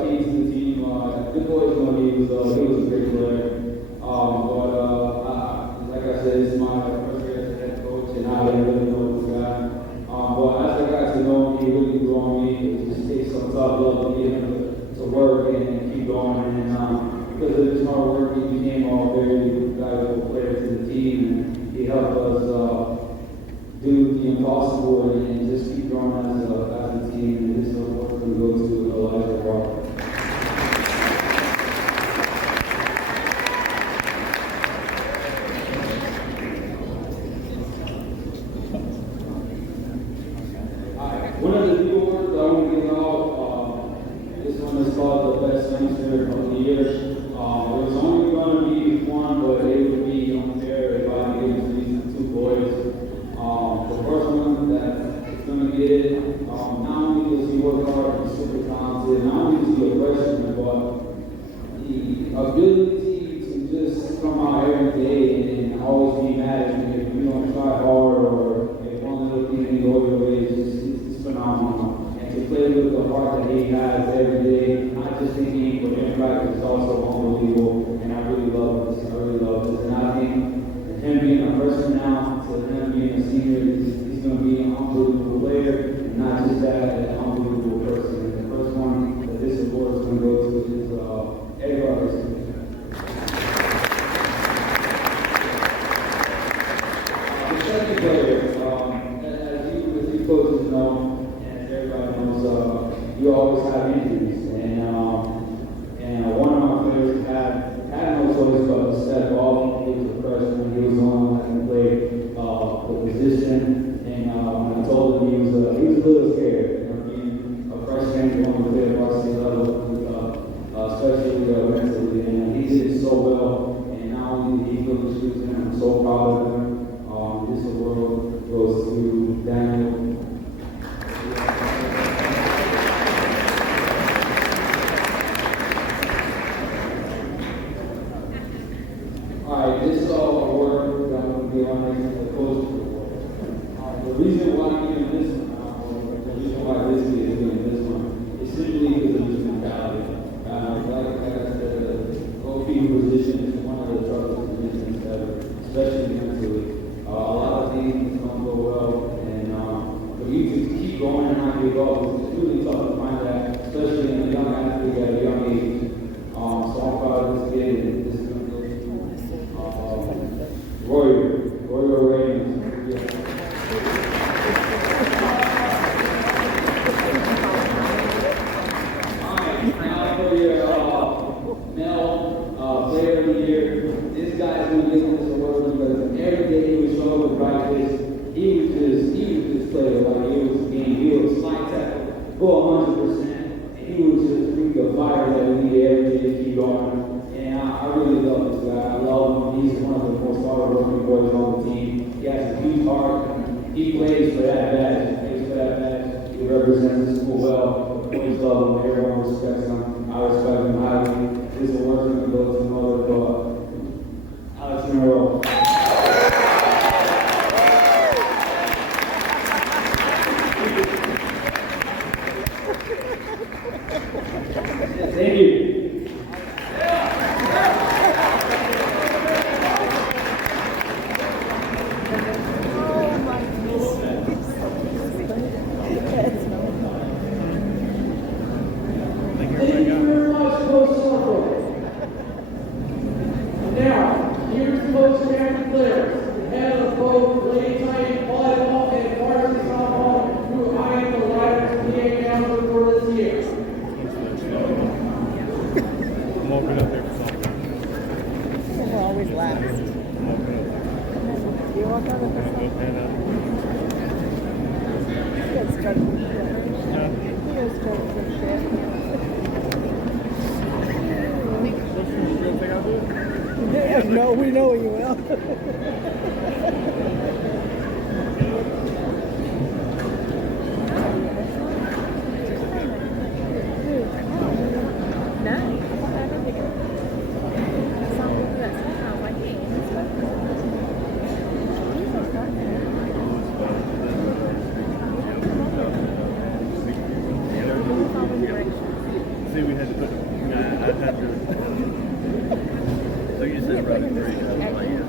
came to the team, this boy is going to be, he was a great player. Like I said, it's my first year as a head coach, and I didn't really know this guy. But as I got to know him, he really grew on me. It just takes some tough love to get him to work and keep going. And because of his hard work, he became a very valuable player to the team, and he helped us do the impossible and just keep growing as a team. And this is what we're going to go to Elijah Walker. One of the new awards I want to give out, this one is called the Best Youngster of the Year. It was only going to be one, but it would be unfair if I gave it to these two boys. The first one that is going to get it, not only does he work hard and super talented, not only is he a freshman, but the ability to just come out every day and always be mad at me if you don't try hard or if one little thing didn't go your way is just phenomenal. And to play with the heart that he has every day, not just in game, but in practice, is also unbelievable. And I really love this. And I think him being a freshman now, to him being a senior, he's going to be an unbelievable player, and not just that, an unbelievable person. And the first one that this award is going to go to is Eddie Richardson. The second player, as you coaches know, and everybody knows, you always have injuries. And one of my players had no choice but to step off. He was a freshman. He was the only one that can play the position. And when I told him, he was a little scared. Being a freshman, going to play at varsity level, especially mentally. And he did it so well. And not only did he feel the shoes in, I'm so proud of him. This award goes to Daniel. This award that I'm going to be on next to the coach award. The reason why I'm giving this one, the reason why this is doing this one, is simply because of his mentality. Like I said, the goalkeeping position is one of the toughest positions ever, especially mentally. A lot of things don't go well, and for you to keep going and not give up, it's really tough to find that, especially in a young athlete at a young age. So I'm proud of this kid, and this is going to go to Royal Reigns. Now for your male player of the year. This guy is going to get this award because every day he would show up at practice. He would just play like it was a game. He would slide tackle, go 100%, and he would just bring the fire that we need every day to keep going. And I really love this guy. I love him. He's one of the most hard-working boys on the team. He has a huge heart. He plays for that badge. He represents the school well. The boys love him. Everyone respects him. I respect him highly. This award's going to go to another Alex in a row. Thank you. Thank you very much, Coach Sorko. Now, here's the most talented players, the head of both ladies night volleyball and varsity softball, who I am delighted to be announced for this year. I'm opening up there for something. They're always last. I'm opening up. You walk out of the I'm opening up. He goes straight from shit. He goes straight from shit. What's the thing I'll do? No, we know you will. See, we had to put, I'd have to. So you said right at 3, I was like, yeah.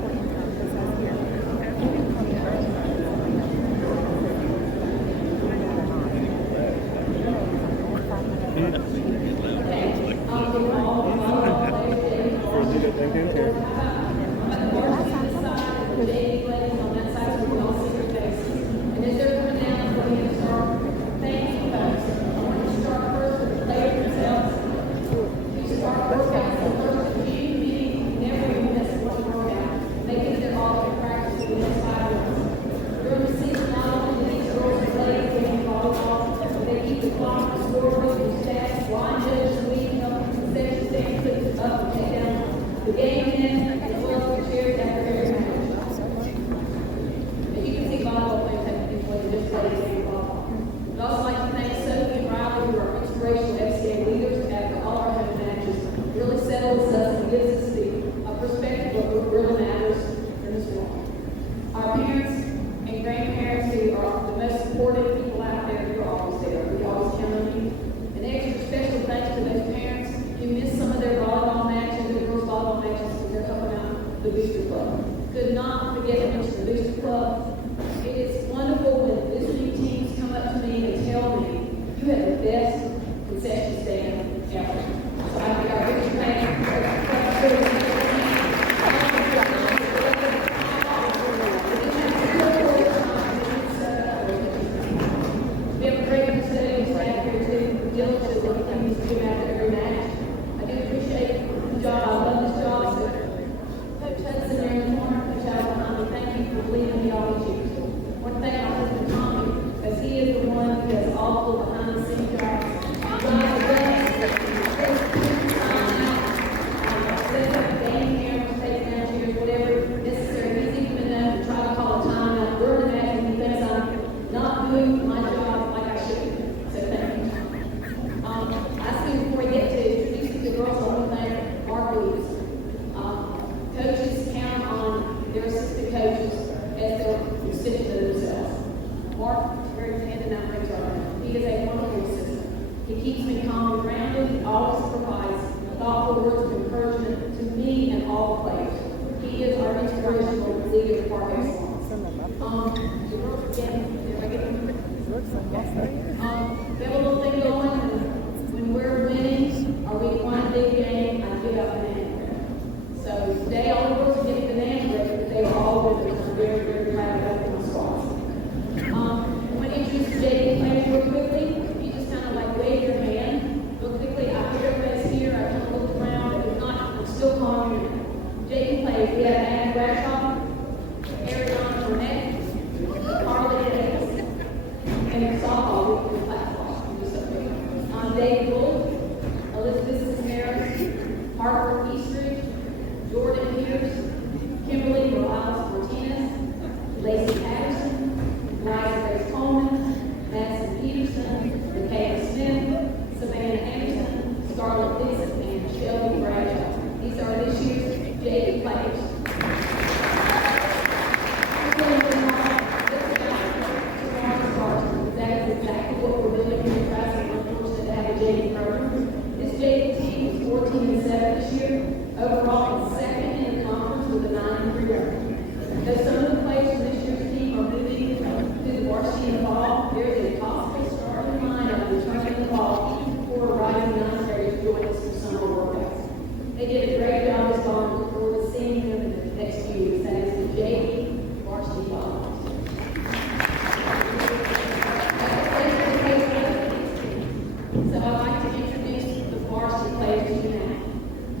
So I'd like to introduce the varsity players to you now.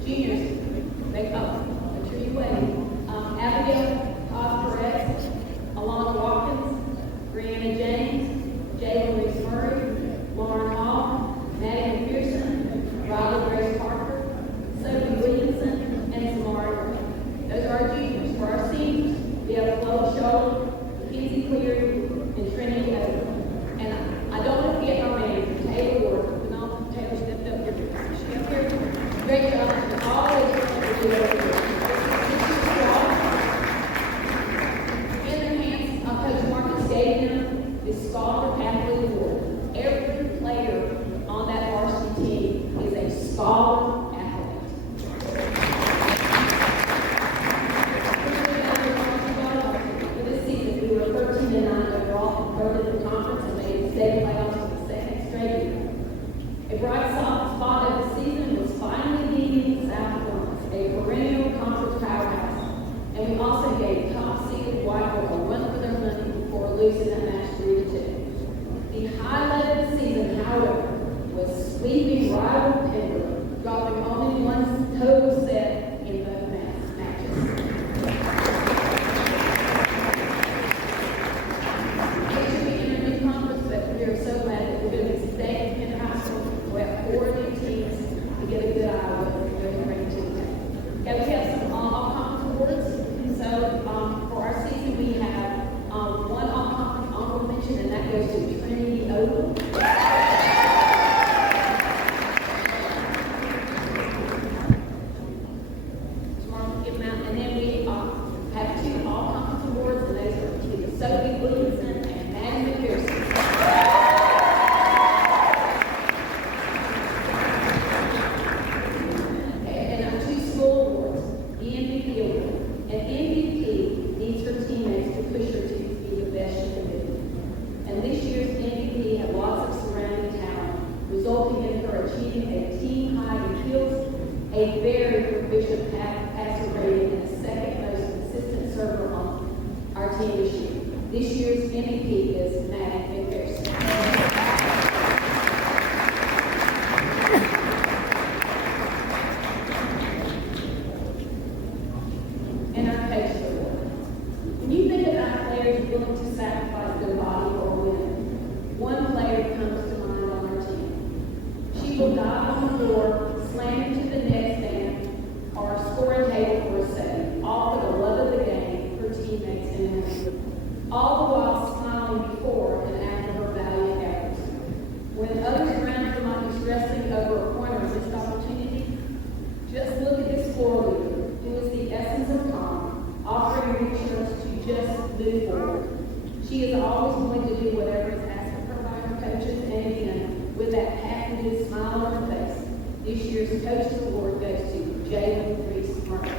Juniors, make In their hands, Coach Marcus gave them the Scholar Athlete Award. Every player on that varsity team is a scholar athlete. For this season, we were 13-9 overall, third in the conference, and made state playoffs for the second straight year. A bright spot of the season was finally beating South Florence, a perennial conference powerhouse, and we also gave top-seeded Whitehead a run for their money before losing that match 3-2. The highlight of the season, however, was sweeping rival Pembroke, dropping only one total set in both matches. It should be in a new conference, but we are so glad that we're going to stay in high school. We have 4 new teams to get a good eye on what we're going to bring to the table. Yeah, we have some all-conference awards. So for our season, we have one all-conference honorable mention, and that goes to Trinity Oval. Tomorrow we'll give them out. And then we have 2 all-conference awards, and those are to Sophie Williamson and Maddie McPherson. And our 2 school awards, the MVP award. And MVP needs her teammates to push her to be the best she can be. And this year's MVP had lots of surrounding talent, resulting in her achieving a team high in kills, a very proficient passer rating, and the second most consistent server on our team this year. This year's MVP is Maddie McPherson. And our coach award. When you think about players willing to sacrifice their body for a win, one player comes to mind on our team. She will dive on the floor, slam into the net stand, or scoring table for a save, all for the love of the game, her teammates, and her. All the while smiling before and after her valiant efforts. When others around her might be stressing over a point or missed opportunity, just look at this floor leader, who is the essence of calm, offering reassurance to just move forward. She is always willing to do whatever is asked of her by her coaches, and again, with that happy smile on her face. This year's Coach's Award goes to Jalen Reese-Martin.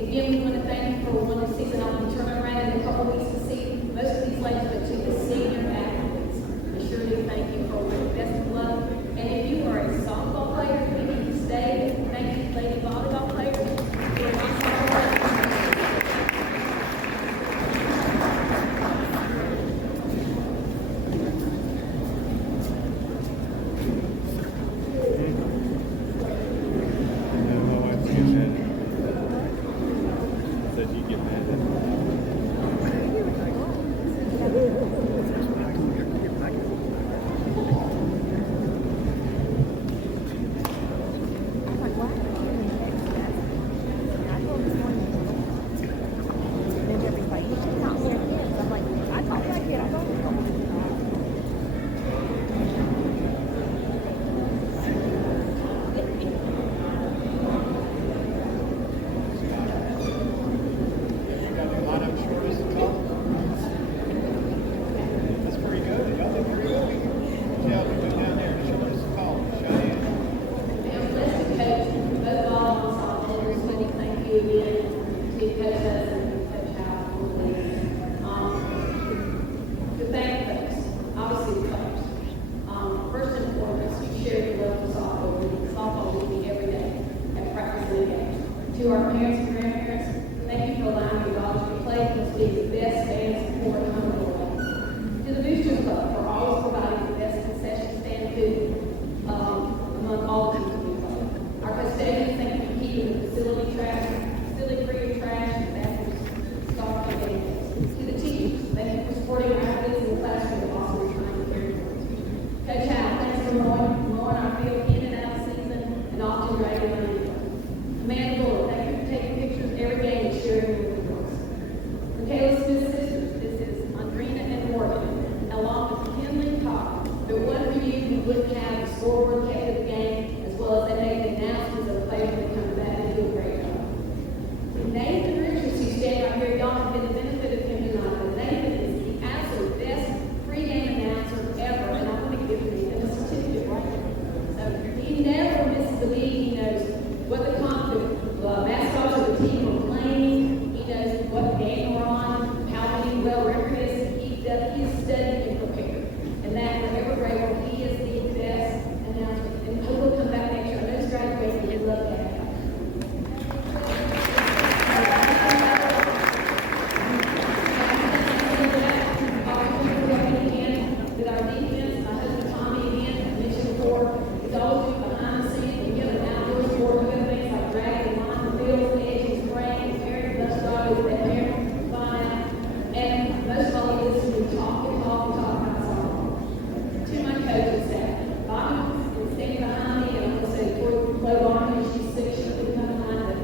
Again, we want to thank you for one of the season. I'll be turning around in a couple weeks to see most of these ladies, but to the senior athletes. I surely thank you for your best of luck. And if you are a softball player, you need to stay. Thank you, lady volleyball players. You're a softball player. would have the scoreboard kept at the game, as well as they make the announcements of the players that come back and do a great job. Nathan Richardson, who's standing right here, y'all have been the benefit of him tonight, but Nathan is the absolute best pregame announcer ever, and I'm going to give him a certificate right now. So he never misses the beat. He knows what the mascots of the team are playing. He knows what game we're on, how many well records. He is studied and prepared. And that, for every grade, he is the best announcer. And he will come back next year. I know he's graduating, he'd love that. With our defense, my husband Tommy, again, mentioned before, is always doing behind the scenes. We have an outdoor sport, we have things like dragging line, the field, edging, spraying, carrying bus drivers, that there, fine. And most of all, he listens to talk about softball. To my coaching staff, Bonnie is standing behind me, and I'm going to say, play Bonnie, she's 6, she'll be coming behind us.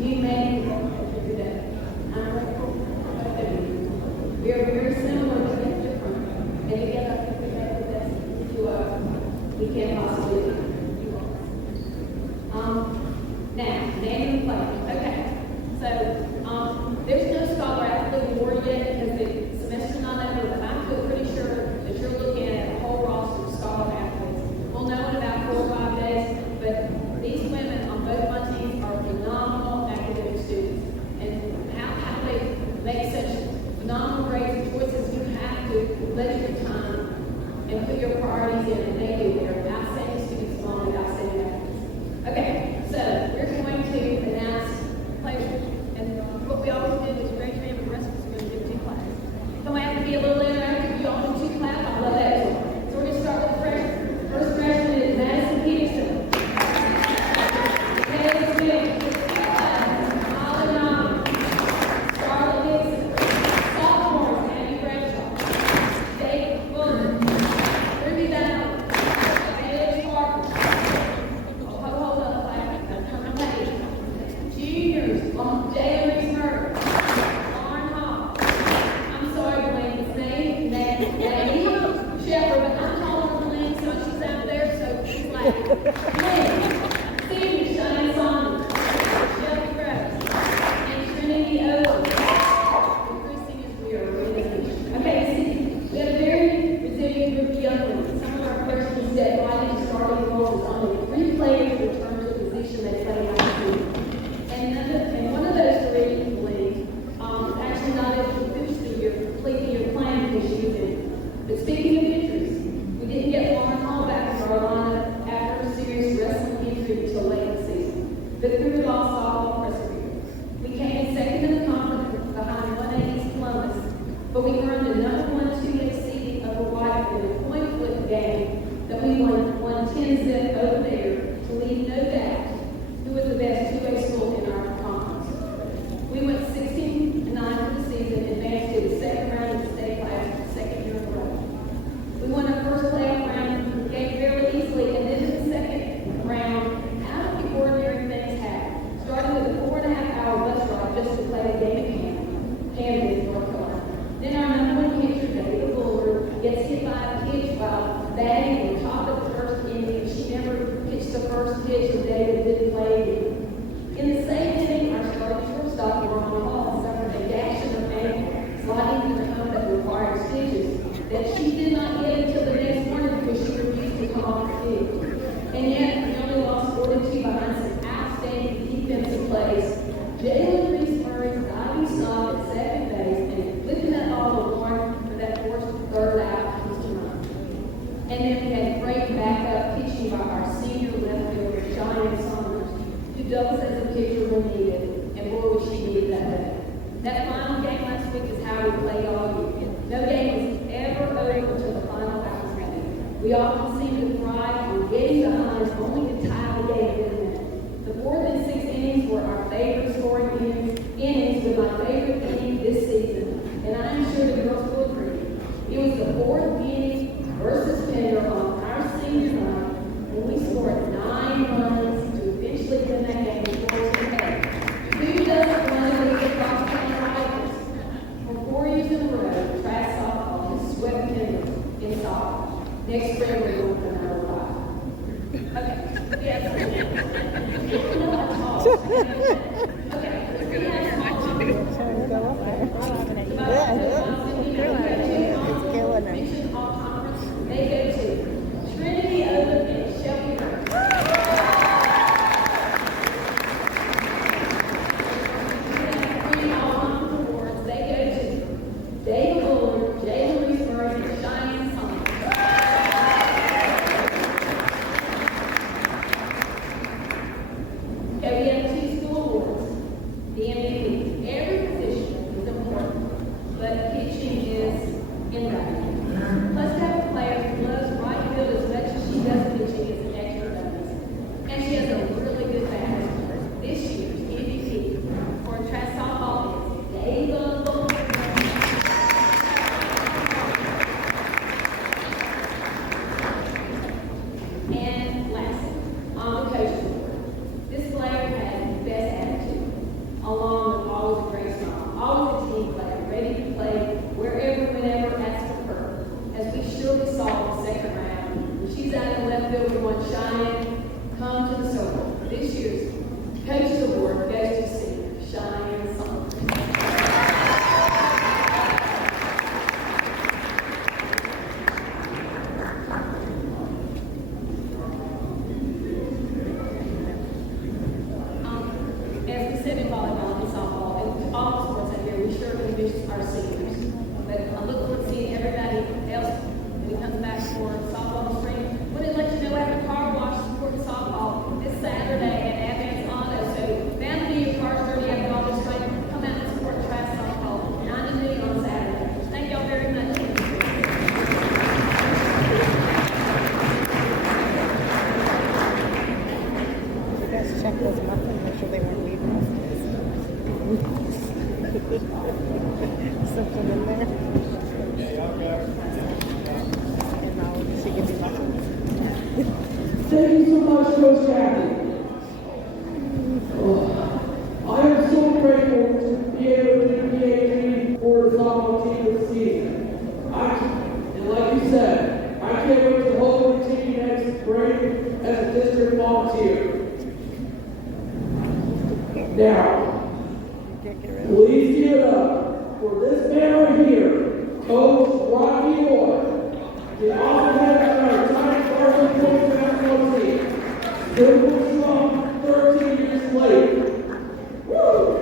You made it every day. I'm grateful. We are very similar, but yet different. And together, I think we have the best we can possibly do. Now, name and play. Okay. So, there's no scholar athlete award yet because the semester's not over, but I feel pretty sure that you're looking at a whole roster of scholar athletes. We'll know in about 4 or 5 days, but these women on both my teams are phenomenal academic students. And how they make such phenomenal grades and choices, you have to let your time and put your priorities in, and they do. They're outstanding students along with outstanding athletes. Okay, so we're going to announce players, and what we always do is raise your hand, but the rest of us are going to do 2 classes. Don't have to be a little interactive. You all do 2 classes. I love that as well. So we're going to start with the freshman. First freshman is Madison Peterson. Taylor Smith. Holly Knox. Charlotte Dixon. Sophomores, Andy Bradshaw. Dave Fuller. Ruby Bell. Taylor Sparkle. Hold up, juniors, Jalen Reese Murray. Lauren Hall. I'm sorry, Blaine's name. Name. Shepherd, but I'm calling her Blaine, so she's out there, so she's like, Blaine. Stevie Shine Saunders. Shelby Gross. And Trinity Owen. The three seniors we are really good. Okay, see, we have a very resilient group of young women. Some of our freshmen said right in the starting role was only 3 players returned to the position they played last season. And one of those 3 believe actually not able to finish the year, complete the year playing this season. But speaking of injuries, we didn't get Lauren Hall back to our lineup after a serious wrestling injury until late in the season. But we lost softball press career. We came in second in the conference behind 180 East Columbus, but we earned the #1 2A seeding over Whitehead in a point flip game that we won 10-zip over there to leave no doubt who was the best 2A school in our conference. We went 16-9 for the season, advanced to the second round of the state class for the second year in a row. We won our first playoff round game fairly easily, and then in the second round, out of the ordinary things happened. Starting with a 4.5-hour bus ride just to play a game of Camden, North Carolina. Then our #1 pitcher, David Buller, gets hit by a pitch while batting on top of the first inning. She never pitched the first pitch, and David didn't play again. In the same inning, our starting shortstop, Ron Hall, suffered a gash in her ankle, sliding through the home that required stitches that she did not get until the next morning because she refused to come off the field. And yet, we only lost 4-2 behind some outstanding defensive plays. Jalen Reese Murray's diving stop at second base and flipping that ball to Lauren for that forced third out comes to mind. And then we had great backup pitching by our senior left fielder, Cheyenne Saunders, who doubles as a pitcher when needed, and boy was she needed that day. That final game last week is how we played all year. No game was ever over until the final out was made. We often seem to thrive on getting behind us only to tie the game in a minute. The 4th and 6th innings were our favorite scoring innings with my favorite inning this season, and I am sure the girls will agree. It was the 4th inning versus Pender on our senior night when we scored 9 runs to eventually win that game before it was ahead. Who doesn't want to lead the cross-town rivals? For 4 years in a row, track softball has swept Pender in softball. Next spring, we're going for number 5. Okay. Yes. No, I talk. Okay. We have small competitions. Trying to go up there. It's killing her. Mission all conference. They go to Trinity Open and Shelby Road. Three all-conference awards. They go to David Bullard, Jay Louise Murray, and Cheyenne Song. Okay, we have 2 school awards. The MVP. Every position is important, but pitching is invaluable. Plus, to have a player who loves right field as much as she does pitching is an extra bonus. And she has a really good bat. This year's MVP for track softball is David Bullard. And lastly, on the coaching board, this player had the best attitude, along with always a great smile, always a team player, ready to play wherever, whenever asked of her, as we surely saw in the second round. When she's out in the left field, we want Cheyenne, come to the circle. This year's coach's award goes to senior Cheyenne Song. As we said in volleyball and softball, and all the sports out here, we sure really miss our seniors. But I look forward to seeing everybody else when he comes back for softball this spring. Wanted to let you know I have a car wash supporting softball this Saturday at Advance Auto. So bound to be your car's dirty after all this rain. Come out and support track softball. 9 to noon on Saturday. Thank y'all very much. You guys check those muffins, make sure they weren't leaving us. Something in there. And now she give me muffins. Thank you so much, Coach Kathy. I am so grateful to be able to do PhD for the softball team this season. And like you said, I can't wait to hold the team next spring as a district volunteer. Now, please give it up for this man right here, Coach Rocky Moore, the often head of our time varsity coach basketball team. Still strong 13 years later. Woo!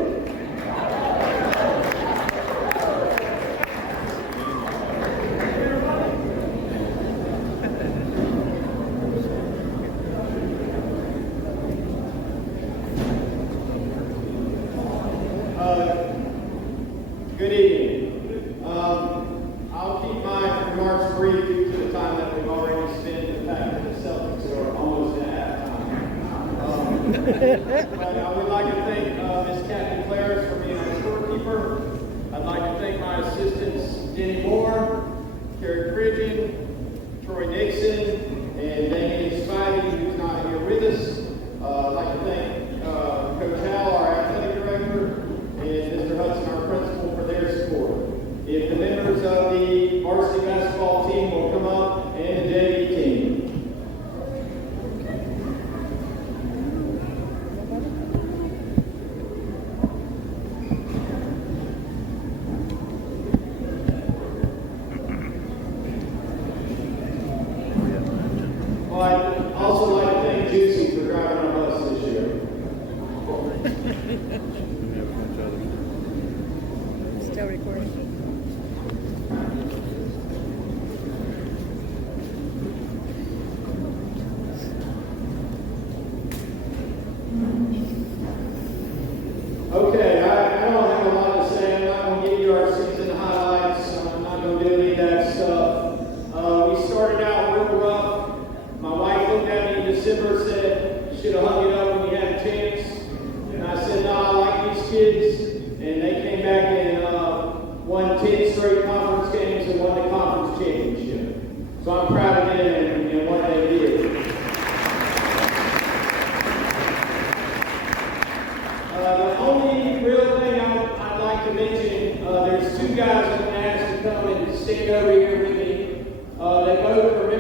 Good evening. I'll keep my remarks brief due to the time that we've already spent in the fact that the Celtics are almost at halftime. But I would like to thank Ms. Kathy Clares for being our scorekeeper. I'd like to thank my assistants, Denny Moore, Carrie Pridgeon, Troy Nixon, and Damien Spivey, who's not here with us. I'd like to thank Coach Howell, our athletic director, and Mr. Hudson, our principal, for their support. If the members of the varsity basketball team will come up and the JV team. Well, I'd also like to thank Juicy for driving our bus this year. Still recording. Okay, I don't have a lot to say. I'm not going to give you our season highlights. I'm not going to do any of that stuff. We started out real rough. My wife looked at me in December and said, "You should have hung it up when you had a chance." And I said, "No, I like these kids." And they came back and won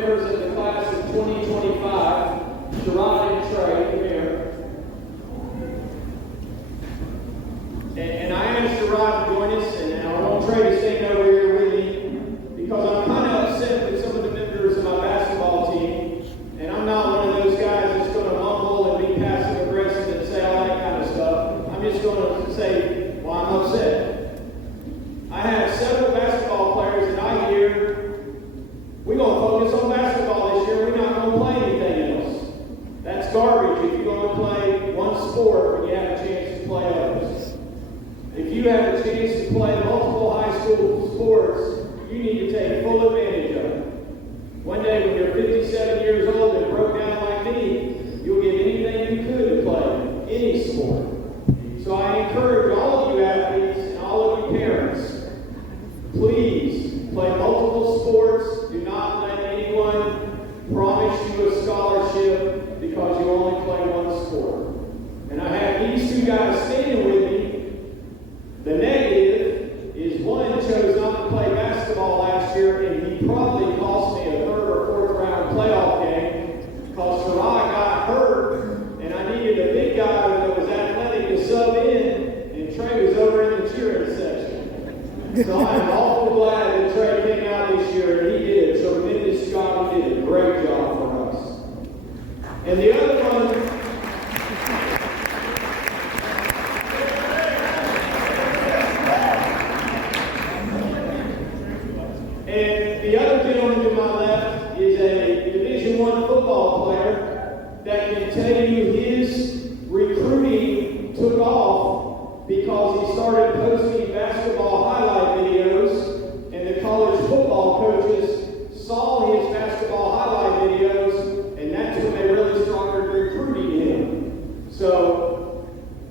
members of the class of 2025, Sherrod and Trey, come here. And I asked Sherrod to join us, and I want Trey to stand over here with me, because I'm kind of upset with some of the members of my basketball team, and I'm not one of those guys that's going to mumble and be passive aggressive and say all that kind of stuff. I'm just going to say why I'm upset. I have several basketball players that I hear, we're going to focus on basketball this year, we're not going to play anything else. That's garbage if you're going to play one sport when you have a chance to play others. If you have a chance to play multiple high school sports, you need to take full advantage of it. One day when you're 57 years old and broke down like me, you'll give anything you could to play any sport. So I encourage all of you athletes and all of you parents, please play multiple sports. Do not let anyone promise you a scholarship because you only play one sport. And I have these two guys standing with me. The negative is one chose not to play basketball last year, and he probably cost me a third or fourth round playoff game because Sherrod got hurt, and I needed a big guy that was athletic to sub in, and Trey was over in the cheering section. So I'm awful glad that Trey came out this year, and he did a tremendous job. He did a great job for us. And the other one, and the other gentleman to my left is a Division I football player that can tell you his recruiting took off because he started posting basketball highlight videos, and the college football coaches saw his basketball highlight videos, and that's when they really started recruiting him. So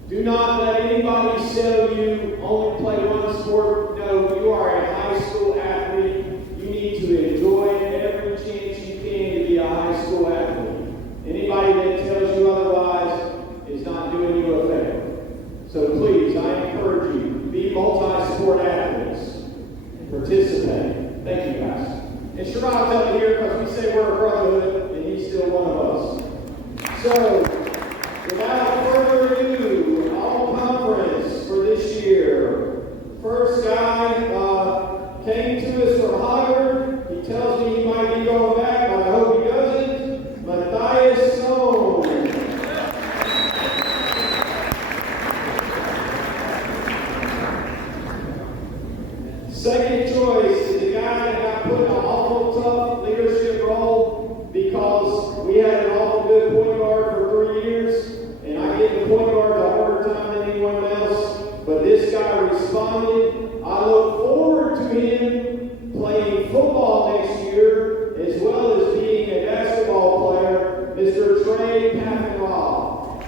do not let anybody sell you only play one sport. No, you are a high school athlete. You need to enjoy every chance you can to be a high school athlete. Anybody that tells you otherwise is not doing you a favor. So please, I encourage you, be multi-sport athletes. Participate. Thank you, guys. And Sherrod's up here because we say we're a brotherhood, and he's still one of us. So, without further ado, all conference for this year. First guy came to us from Howell. He tells me he might be going back, but I hope he doesn't. Matthias Stone. Second choice is the guy that got put in an awful tough leadership role because we had an awful good point guard for 3 years, and I get the point guard a harder time than anyone else. But this guy responded. I look forward to him playing football next year as well as being a basketball player, Mr. Trey Paffenroth.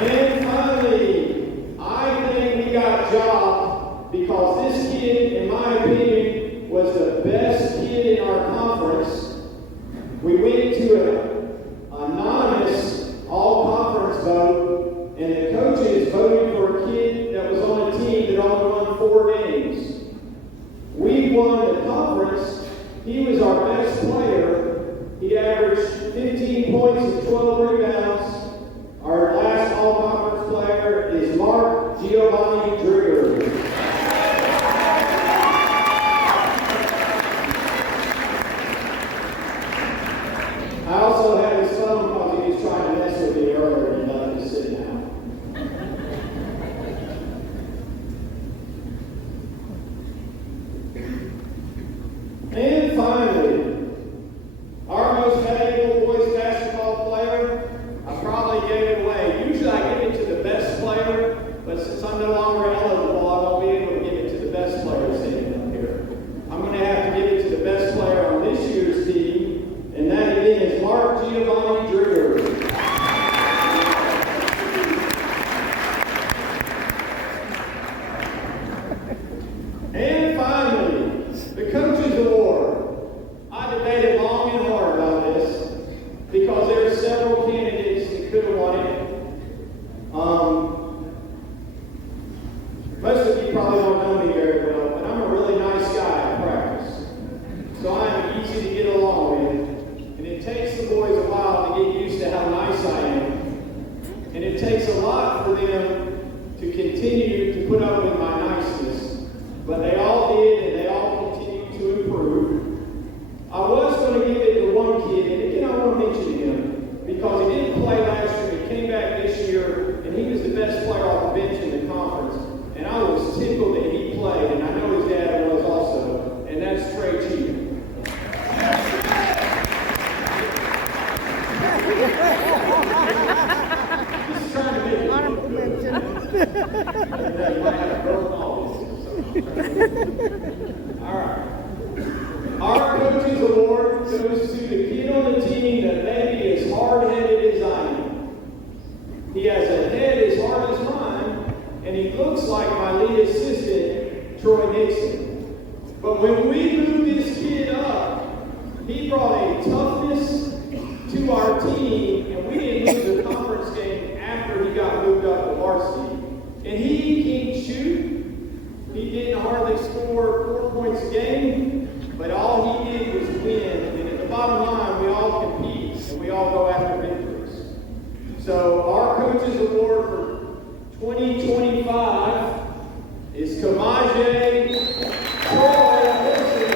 And finally, I think we got job because this kid, in my opinion, was the best kid in our conference. We went to an anonymous all-conference vote, and the coaches voted for a kid that was on a team that only won 4 games. We won the conference. He was our best player. He averaged 15 points and 12 rebounds. Our last all-conference player is Mark Giovanni Drigger. I also had his phone because he was trying to mess with me earlier and let me sit down. And finally, our most valuable boys basketball player, I Dixon. But when we moved this kid up, he brought a toughness to our team, and we didn't lose a conference game after he got moved up to varsity. And he can't shoot. He didn't hardly score 4 points a game, but all he did was win. And at the bottom line, we all compete, and we all go after victories. So our coach's award for 2025 is Kamaje Troy Wilson.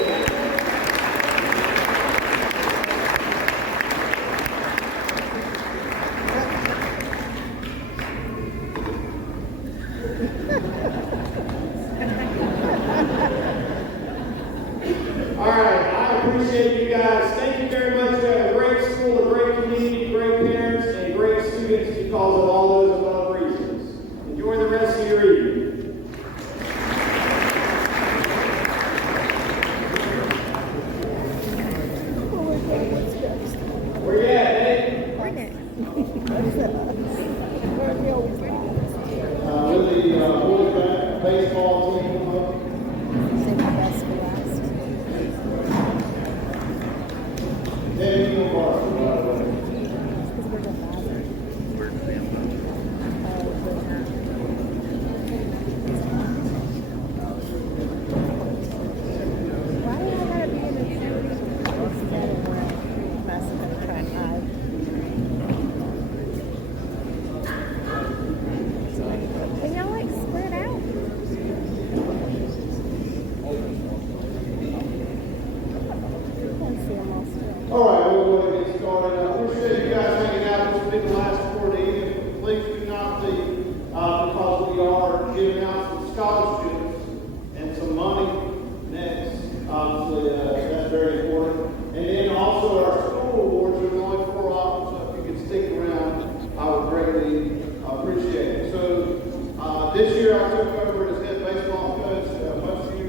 All right, I appreciate you guys. Thank you very much. We have a great school, a great community, great parents, and great students because of all those above reasons. Enjoy the rest of your evening. Where you at, Dave? Bring it. With the boys baseball team. Save the best for last. Then you go varsity. Because we're the last. Why do I gotta be in a series together where I'm messing up trying to hide? Can y'all like spread out? I can't see them all still. All right, we'll go ahead and get started. I appreciate you guys hanging out. This will be the last for the evening. Please do not leave because we are giving out some scholarships and some money next. Obviously, that's very important. And then also our school awards. There's only 4 options, so if you could stick around, I would greatly appreciate it. So this year I took over as head baseball coach. Most of you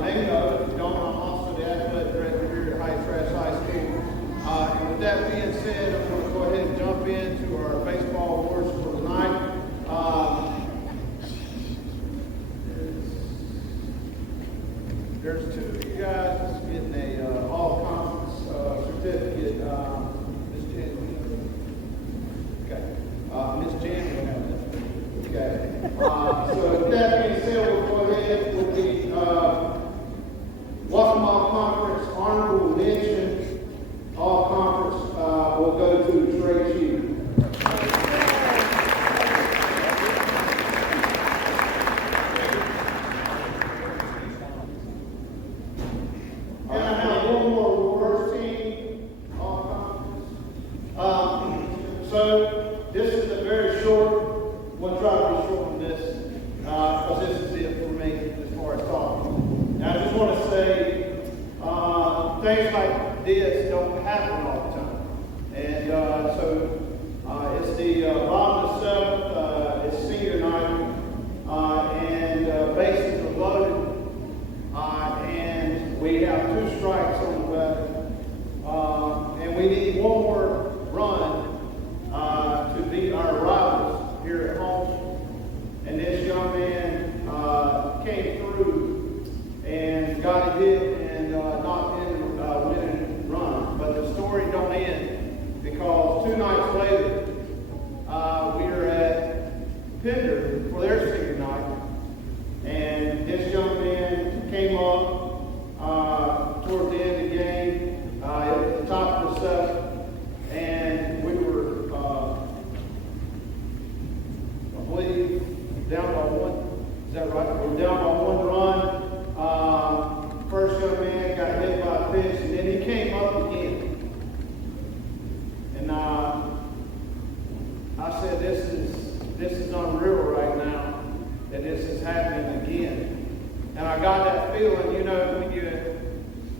may know. If you don't, I'm also the athletic director here at Heide Trask High School. And with that being said, I'm going to go ahead and jump into our baseball awards for tonight. There's 2 of you guys getting a all-conference certificate. Miss Jan, okay. Miss Jan will have that. Okay. So with that being said, we'll go ahead with the Welcome All Conference honorable mention. All conference will go to Trey Cheater. And I have one more awards team. All conference. So this is a very short. We'll try to be short on this because this is it for me as far as talking. Now I just want to say things like this don't happen all the time. And so it's the bottom of the 7th, it's senior night, and bases are loaded, and we have 2 strikes on the batter, and we need one more run to beat our rivals here at home. And this young man came through and got a hit and knocked in a winning run. But the story don't end because 2 nights later, we are at Pender for their senior night. And this young man came up toward the end of the game, at the top of the 7th, and we were, I believe, down by 1. Is that right? We were down by 1 run. First young man got hit by a pitch, and then he came up again. And I said, this is unreal right now that this is happening again. And I got that feeling, you know, when your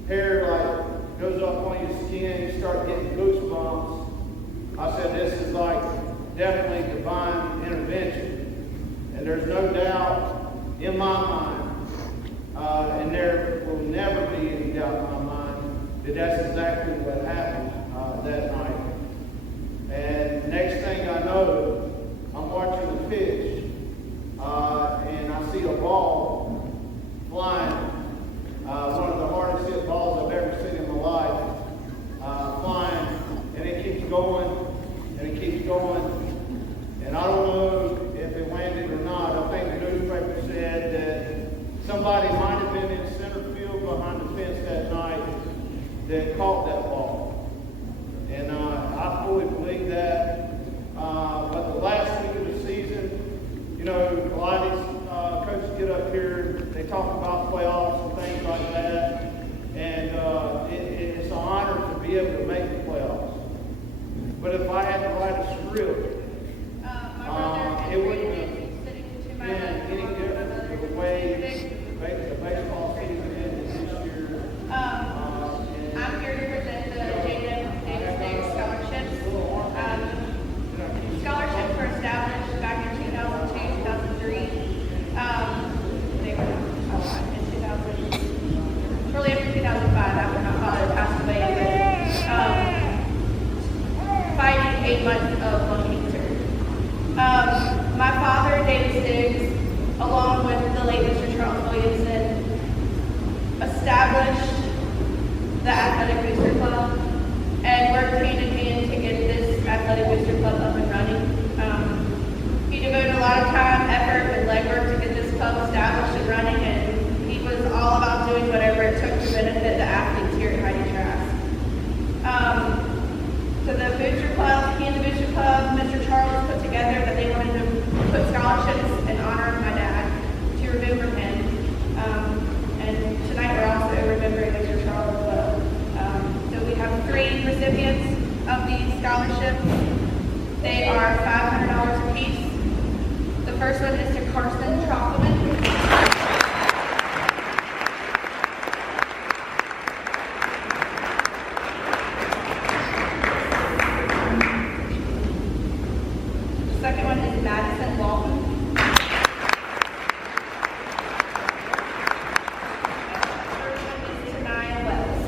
hair like goes up on your skin, you start getting goosebumps. I said, this is like definitely divine intervention. And there's no doubt in my mind, and there will never be any doubt in my mind, that that's exactly what happened that night. And next thing I know, I'm watching the pitch, and I see a ball flying that caught that ball. And I fully believe that. But the last week of the season, you know, a lot of these coaches get up here, they talk about playoffs and things like that. And it's an honor to be able to make the playoffs. But if I had to write a script, it wouldn't have been any different from the way the baseball season is this year. I'm here to present the Jaden Davis scholarships. Scholarships were established back in 2002, 2003. They were in 2000, shortly after 2005, after my father passed away, fighting 8 months of lung cancer. My father, David Stiggs, along with the late Mr. Charles Williamson, established the Athletic Booster Club and worked hand in hand to get this Athletic Booster Club up and running. He devoted a lot of time, effort, and legwork to get this club established and running, and he was all about doing whatever it took to benefit the athletes here at Heide Trask. So the Booster Club, he and the Booster Club, Mr. Charles put together that they wanted to put scholarships in honor of my dad to remember him. And tonight we're also remembering Mr. Charles as well. So we have 3 recipients of these scholarships. They are $500 apiece. The first one is to Carson Trockleman. Second one is Madison Walton. Third one is Tanaya Wells.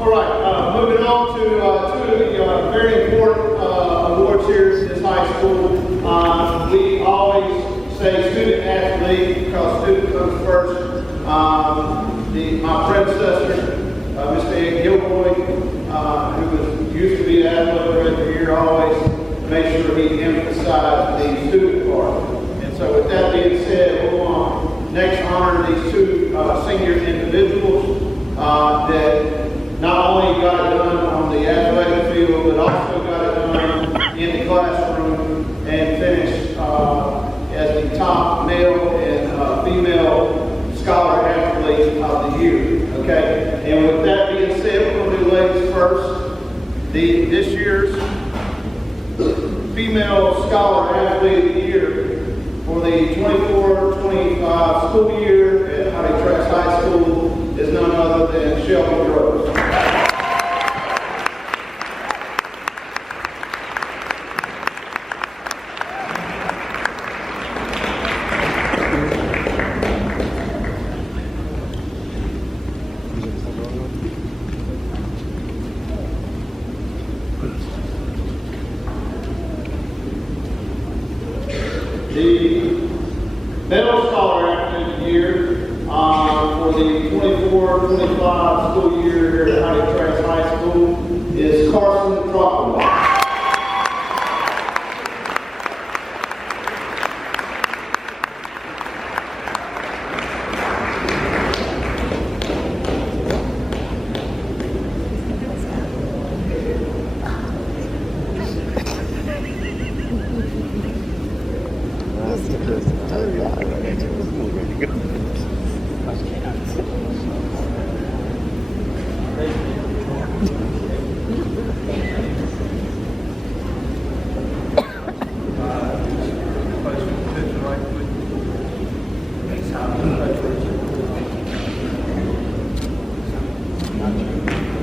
All right, moving on to 2 of the very important awards here at this high school. We always say student athlete because student comes first. My predecessor, Mr. Ed Gilroy, who used to be the athletic director here, always made sure he emphasized the student part. And so with that being said, we'll next honor these 2 senior individuals that not only got it done on the athletic field, but also got it done in the classroom and finished as the top male and female scholar athlete of the year. Okay, and with that being said, we're going to do ladies first. This year's female scholar athlete of the year for the 24-25 school year at Heide Trask High School is none other than Shelby Groves. The Medal Scholar Athlete of the Year for the 24-25 school year here at Heide Trask High School is Carson Trockleman.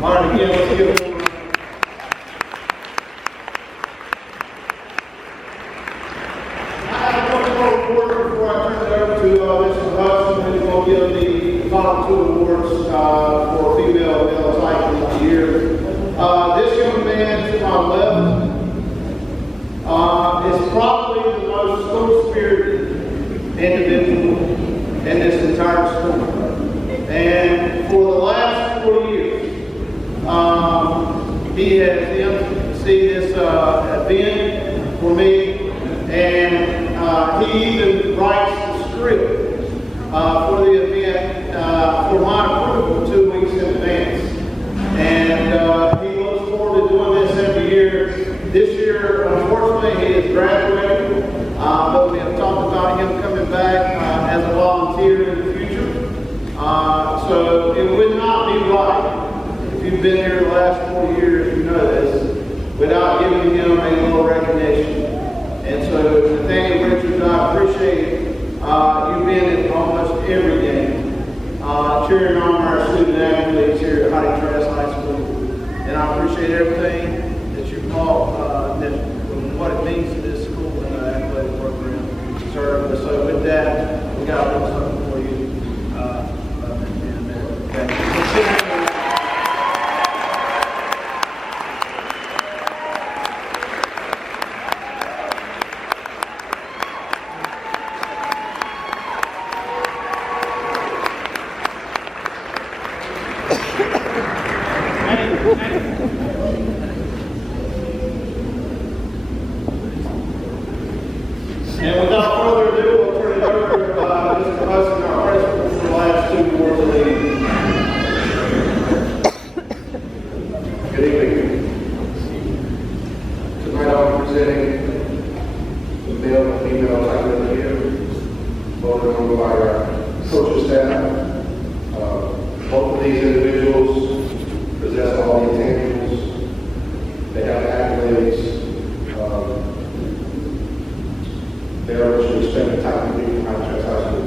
All right, again, let's give it over. I have one is probably the most school-spirited individual in this entire school. And for the last 4 years, he has emceed this event for me, and he even writes the script for the event for my approval 2 weeks in advance. And he looks forward to doing this every year. This year, unfortunately, he is graduating, but we have talked about him coming back as a volunteer in the future. So it would not be right, if you've been here the last 4 years, you know this, without giving him a little recognition. And so, Nathaniel Richardson, I appreciate you being at almost every game, cheering on our student athletes here at Heide Trask High School. And I appreciate everything that you brought, what it means to this school and the athletic program to serve us. So with that, we got a little something for you in a minute. Okay. And without further ado, we'll turn it over to Mr. Hudson, our principal, for the last 2 boards of leading. Good evening. Tonight I'll be presenting the male and female type of here, voted on by our coaching staff. Both of these individuals possess all the intangibles. They have accolades. They are what you expect the type of people from Heide Trask High School.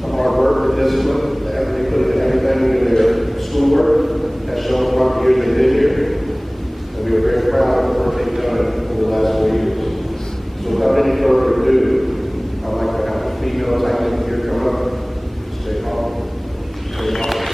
The hard work, the discipline, the effort they put into everything in their schoolwork has shown throughout the years they've been here. And we are very proud of the work they've done over the last 4 years. So without any further ado, I'd like to have a female type of here come up. Stay Howell. Stay Howell.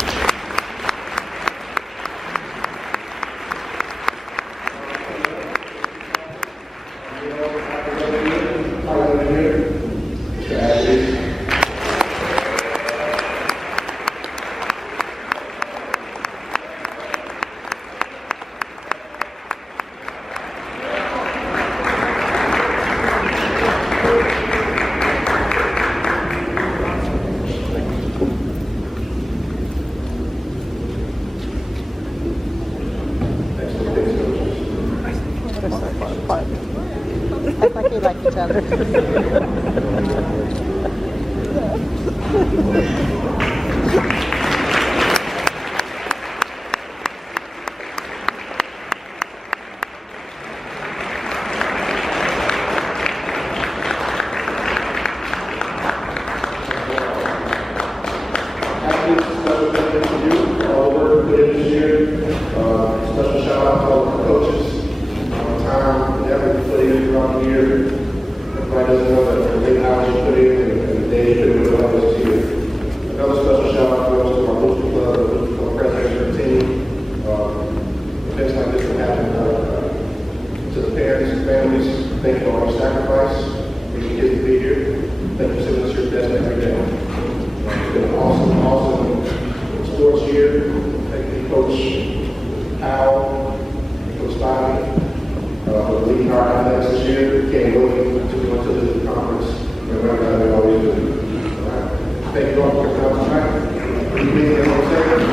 Act like you like each other. Special shout out to all of our coaches on time and effort you put in throughout the year. Everybody doesn't know that the late hours you put in and the days you put in to help us here. Another special shout out goes to our Booster Club, the Booster Club president and team. Events like this can happen. To the parents and families, thank you for all your sacrifice for your kids to be here. Thank you for sending us your best every day. It's been an awesome sports year. Thank you, Coach Howell, Coach Bobby, for leading our athletics this year. Can't wait to go to the conference and remember how they always do. All right. Thank you all for coming tonight. You being here on Saturday.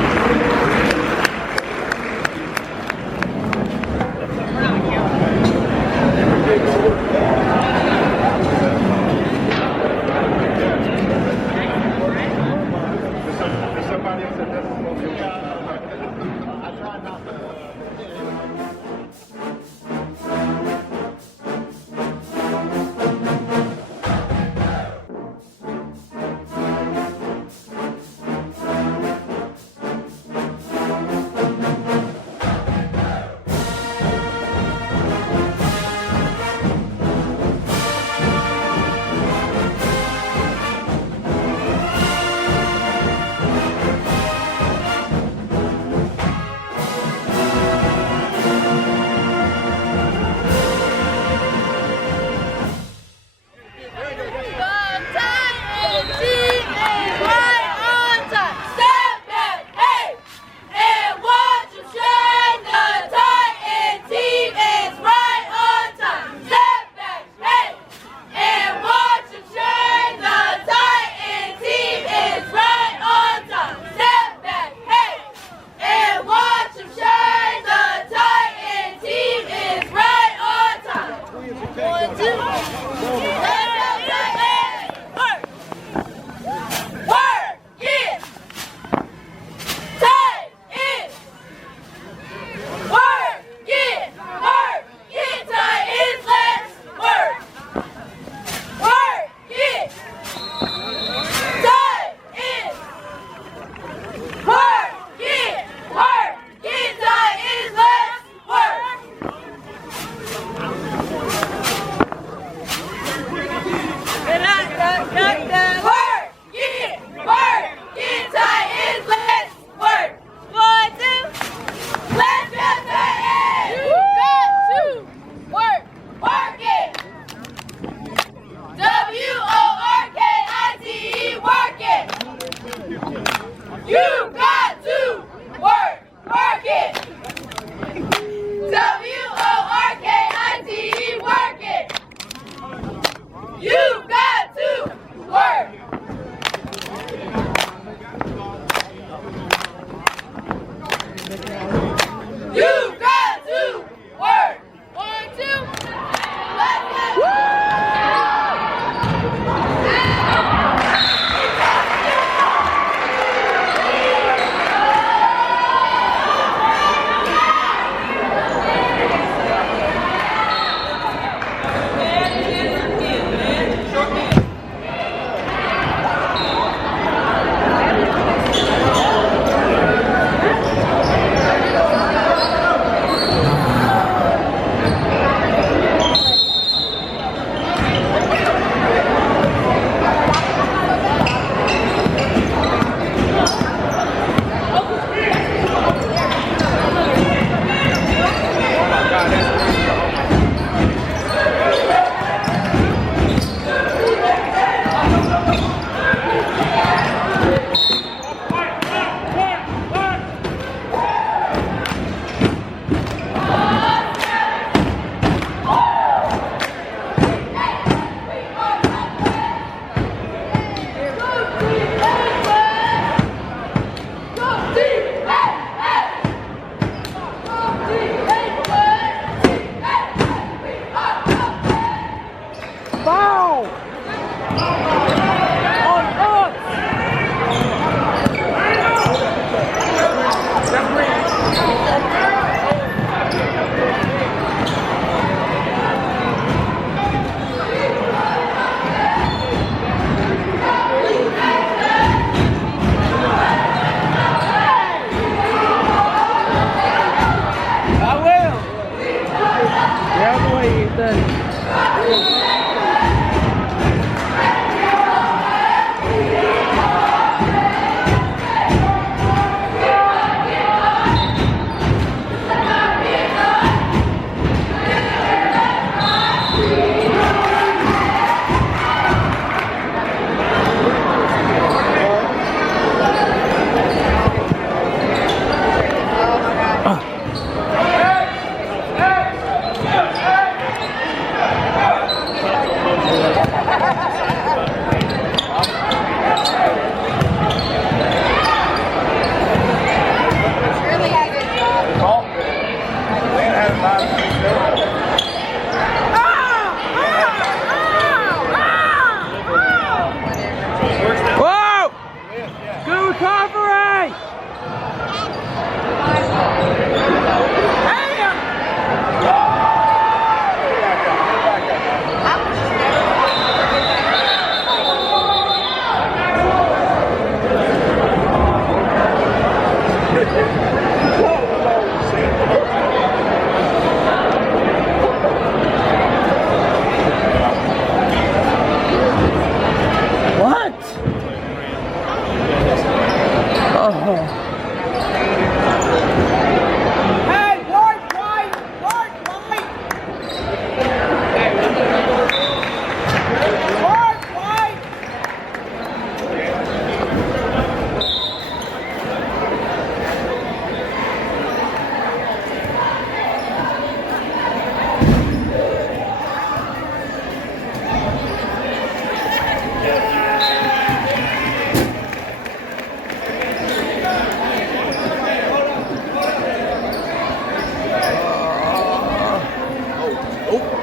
4,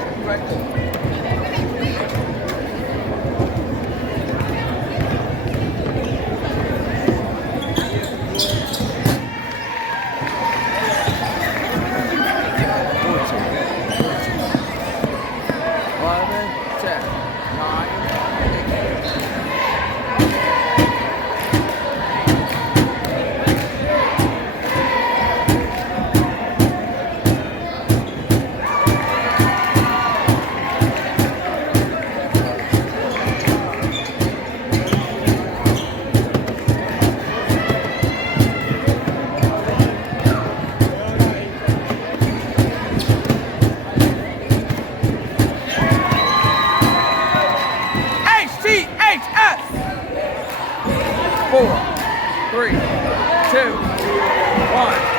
3, 2, 1.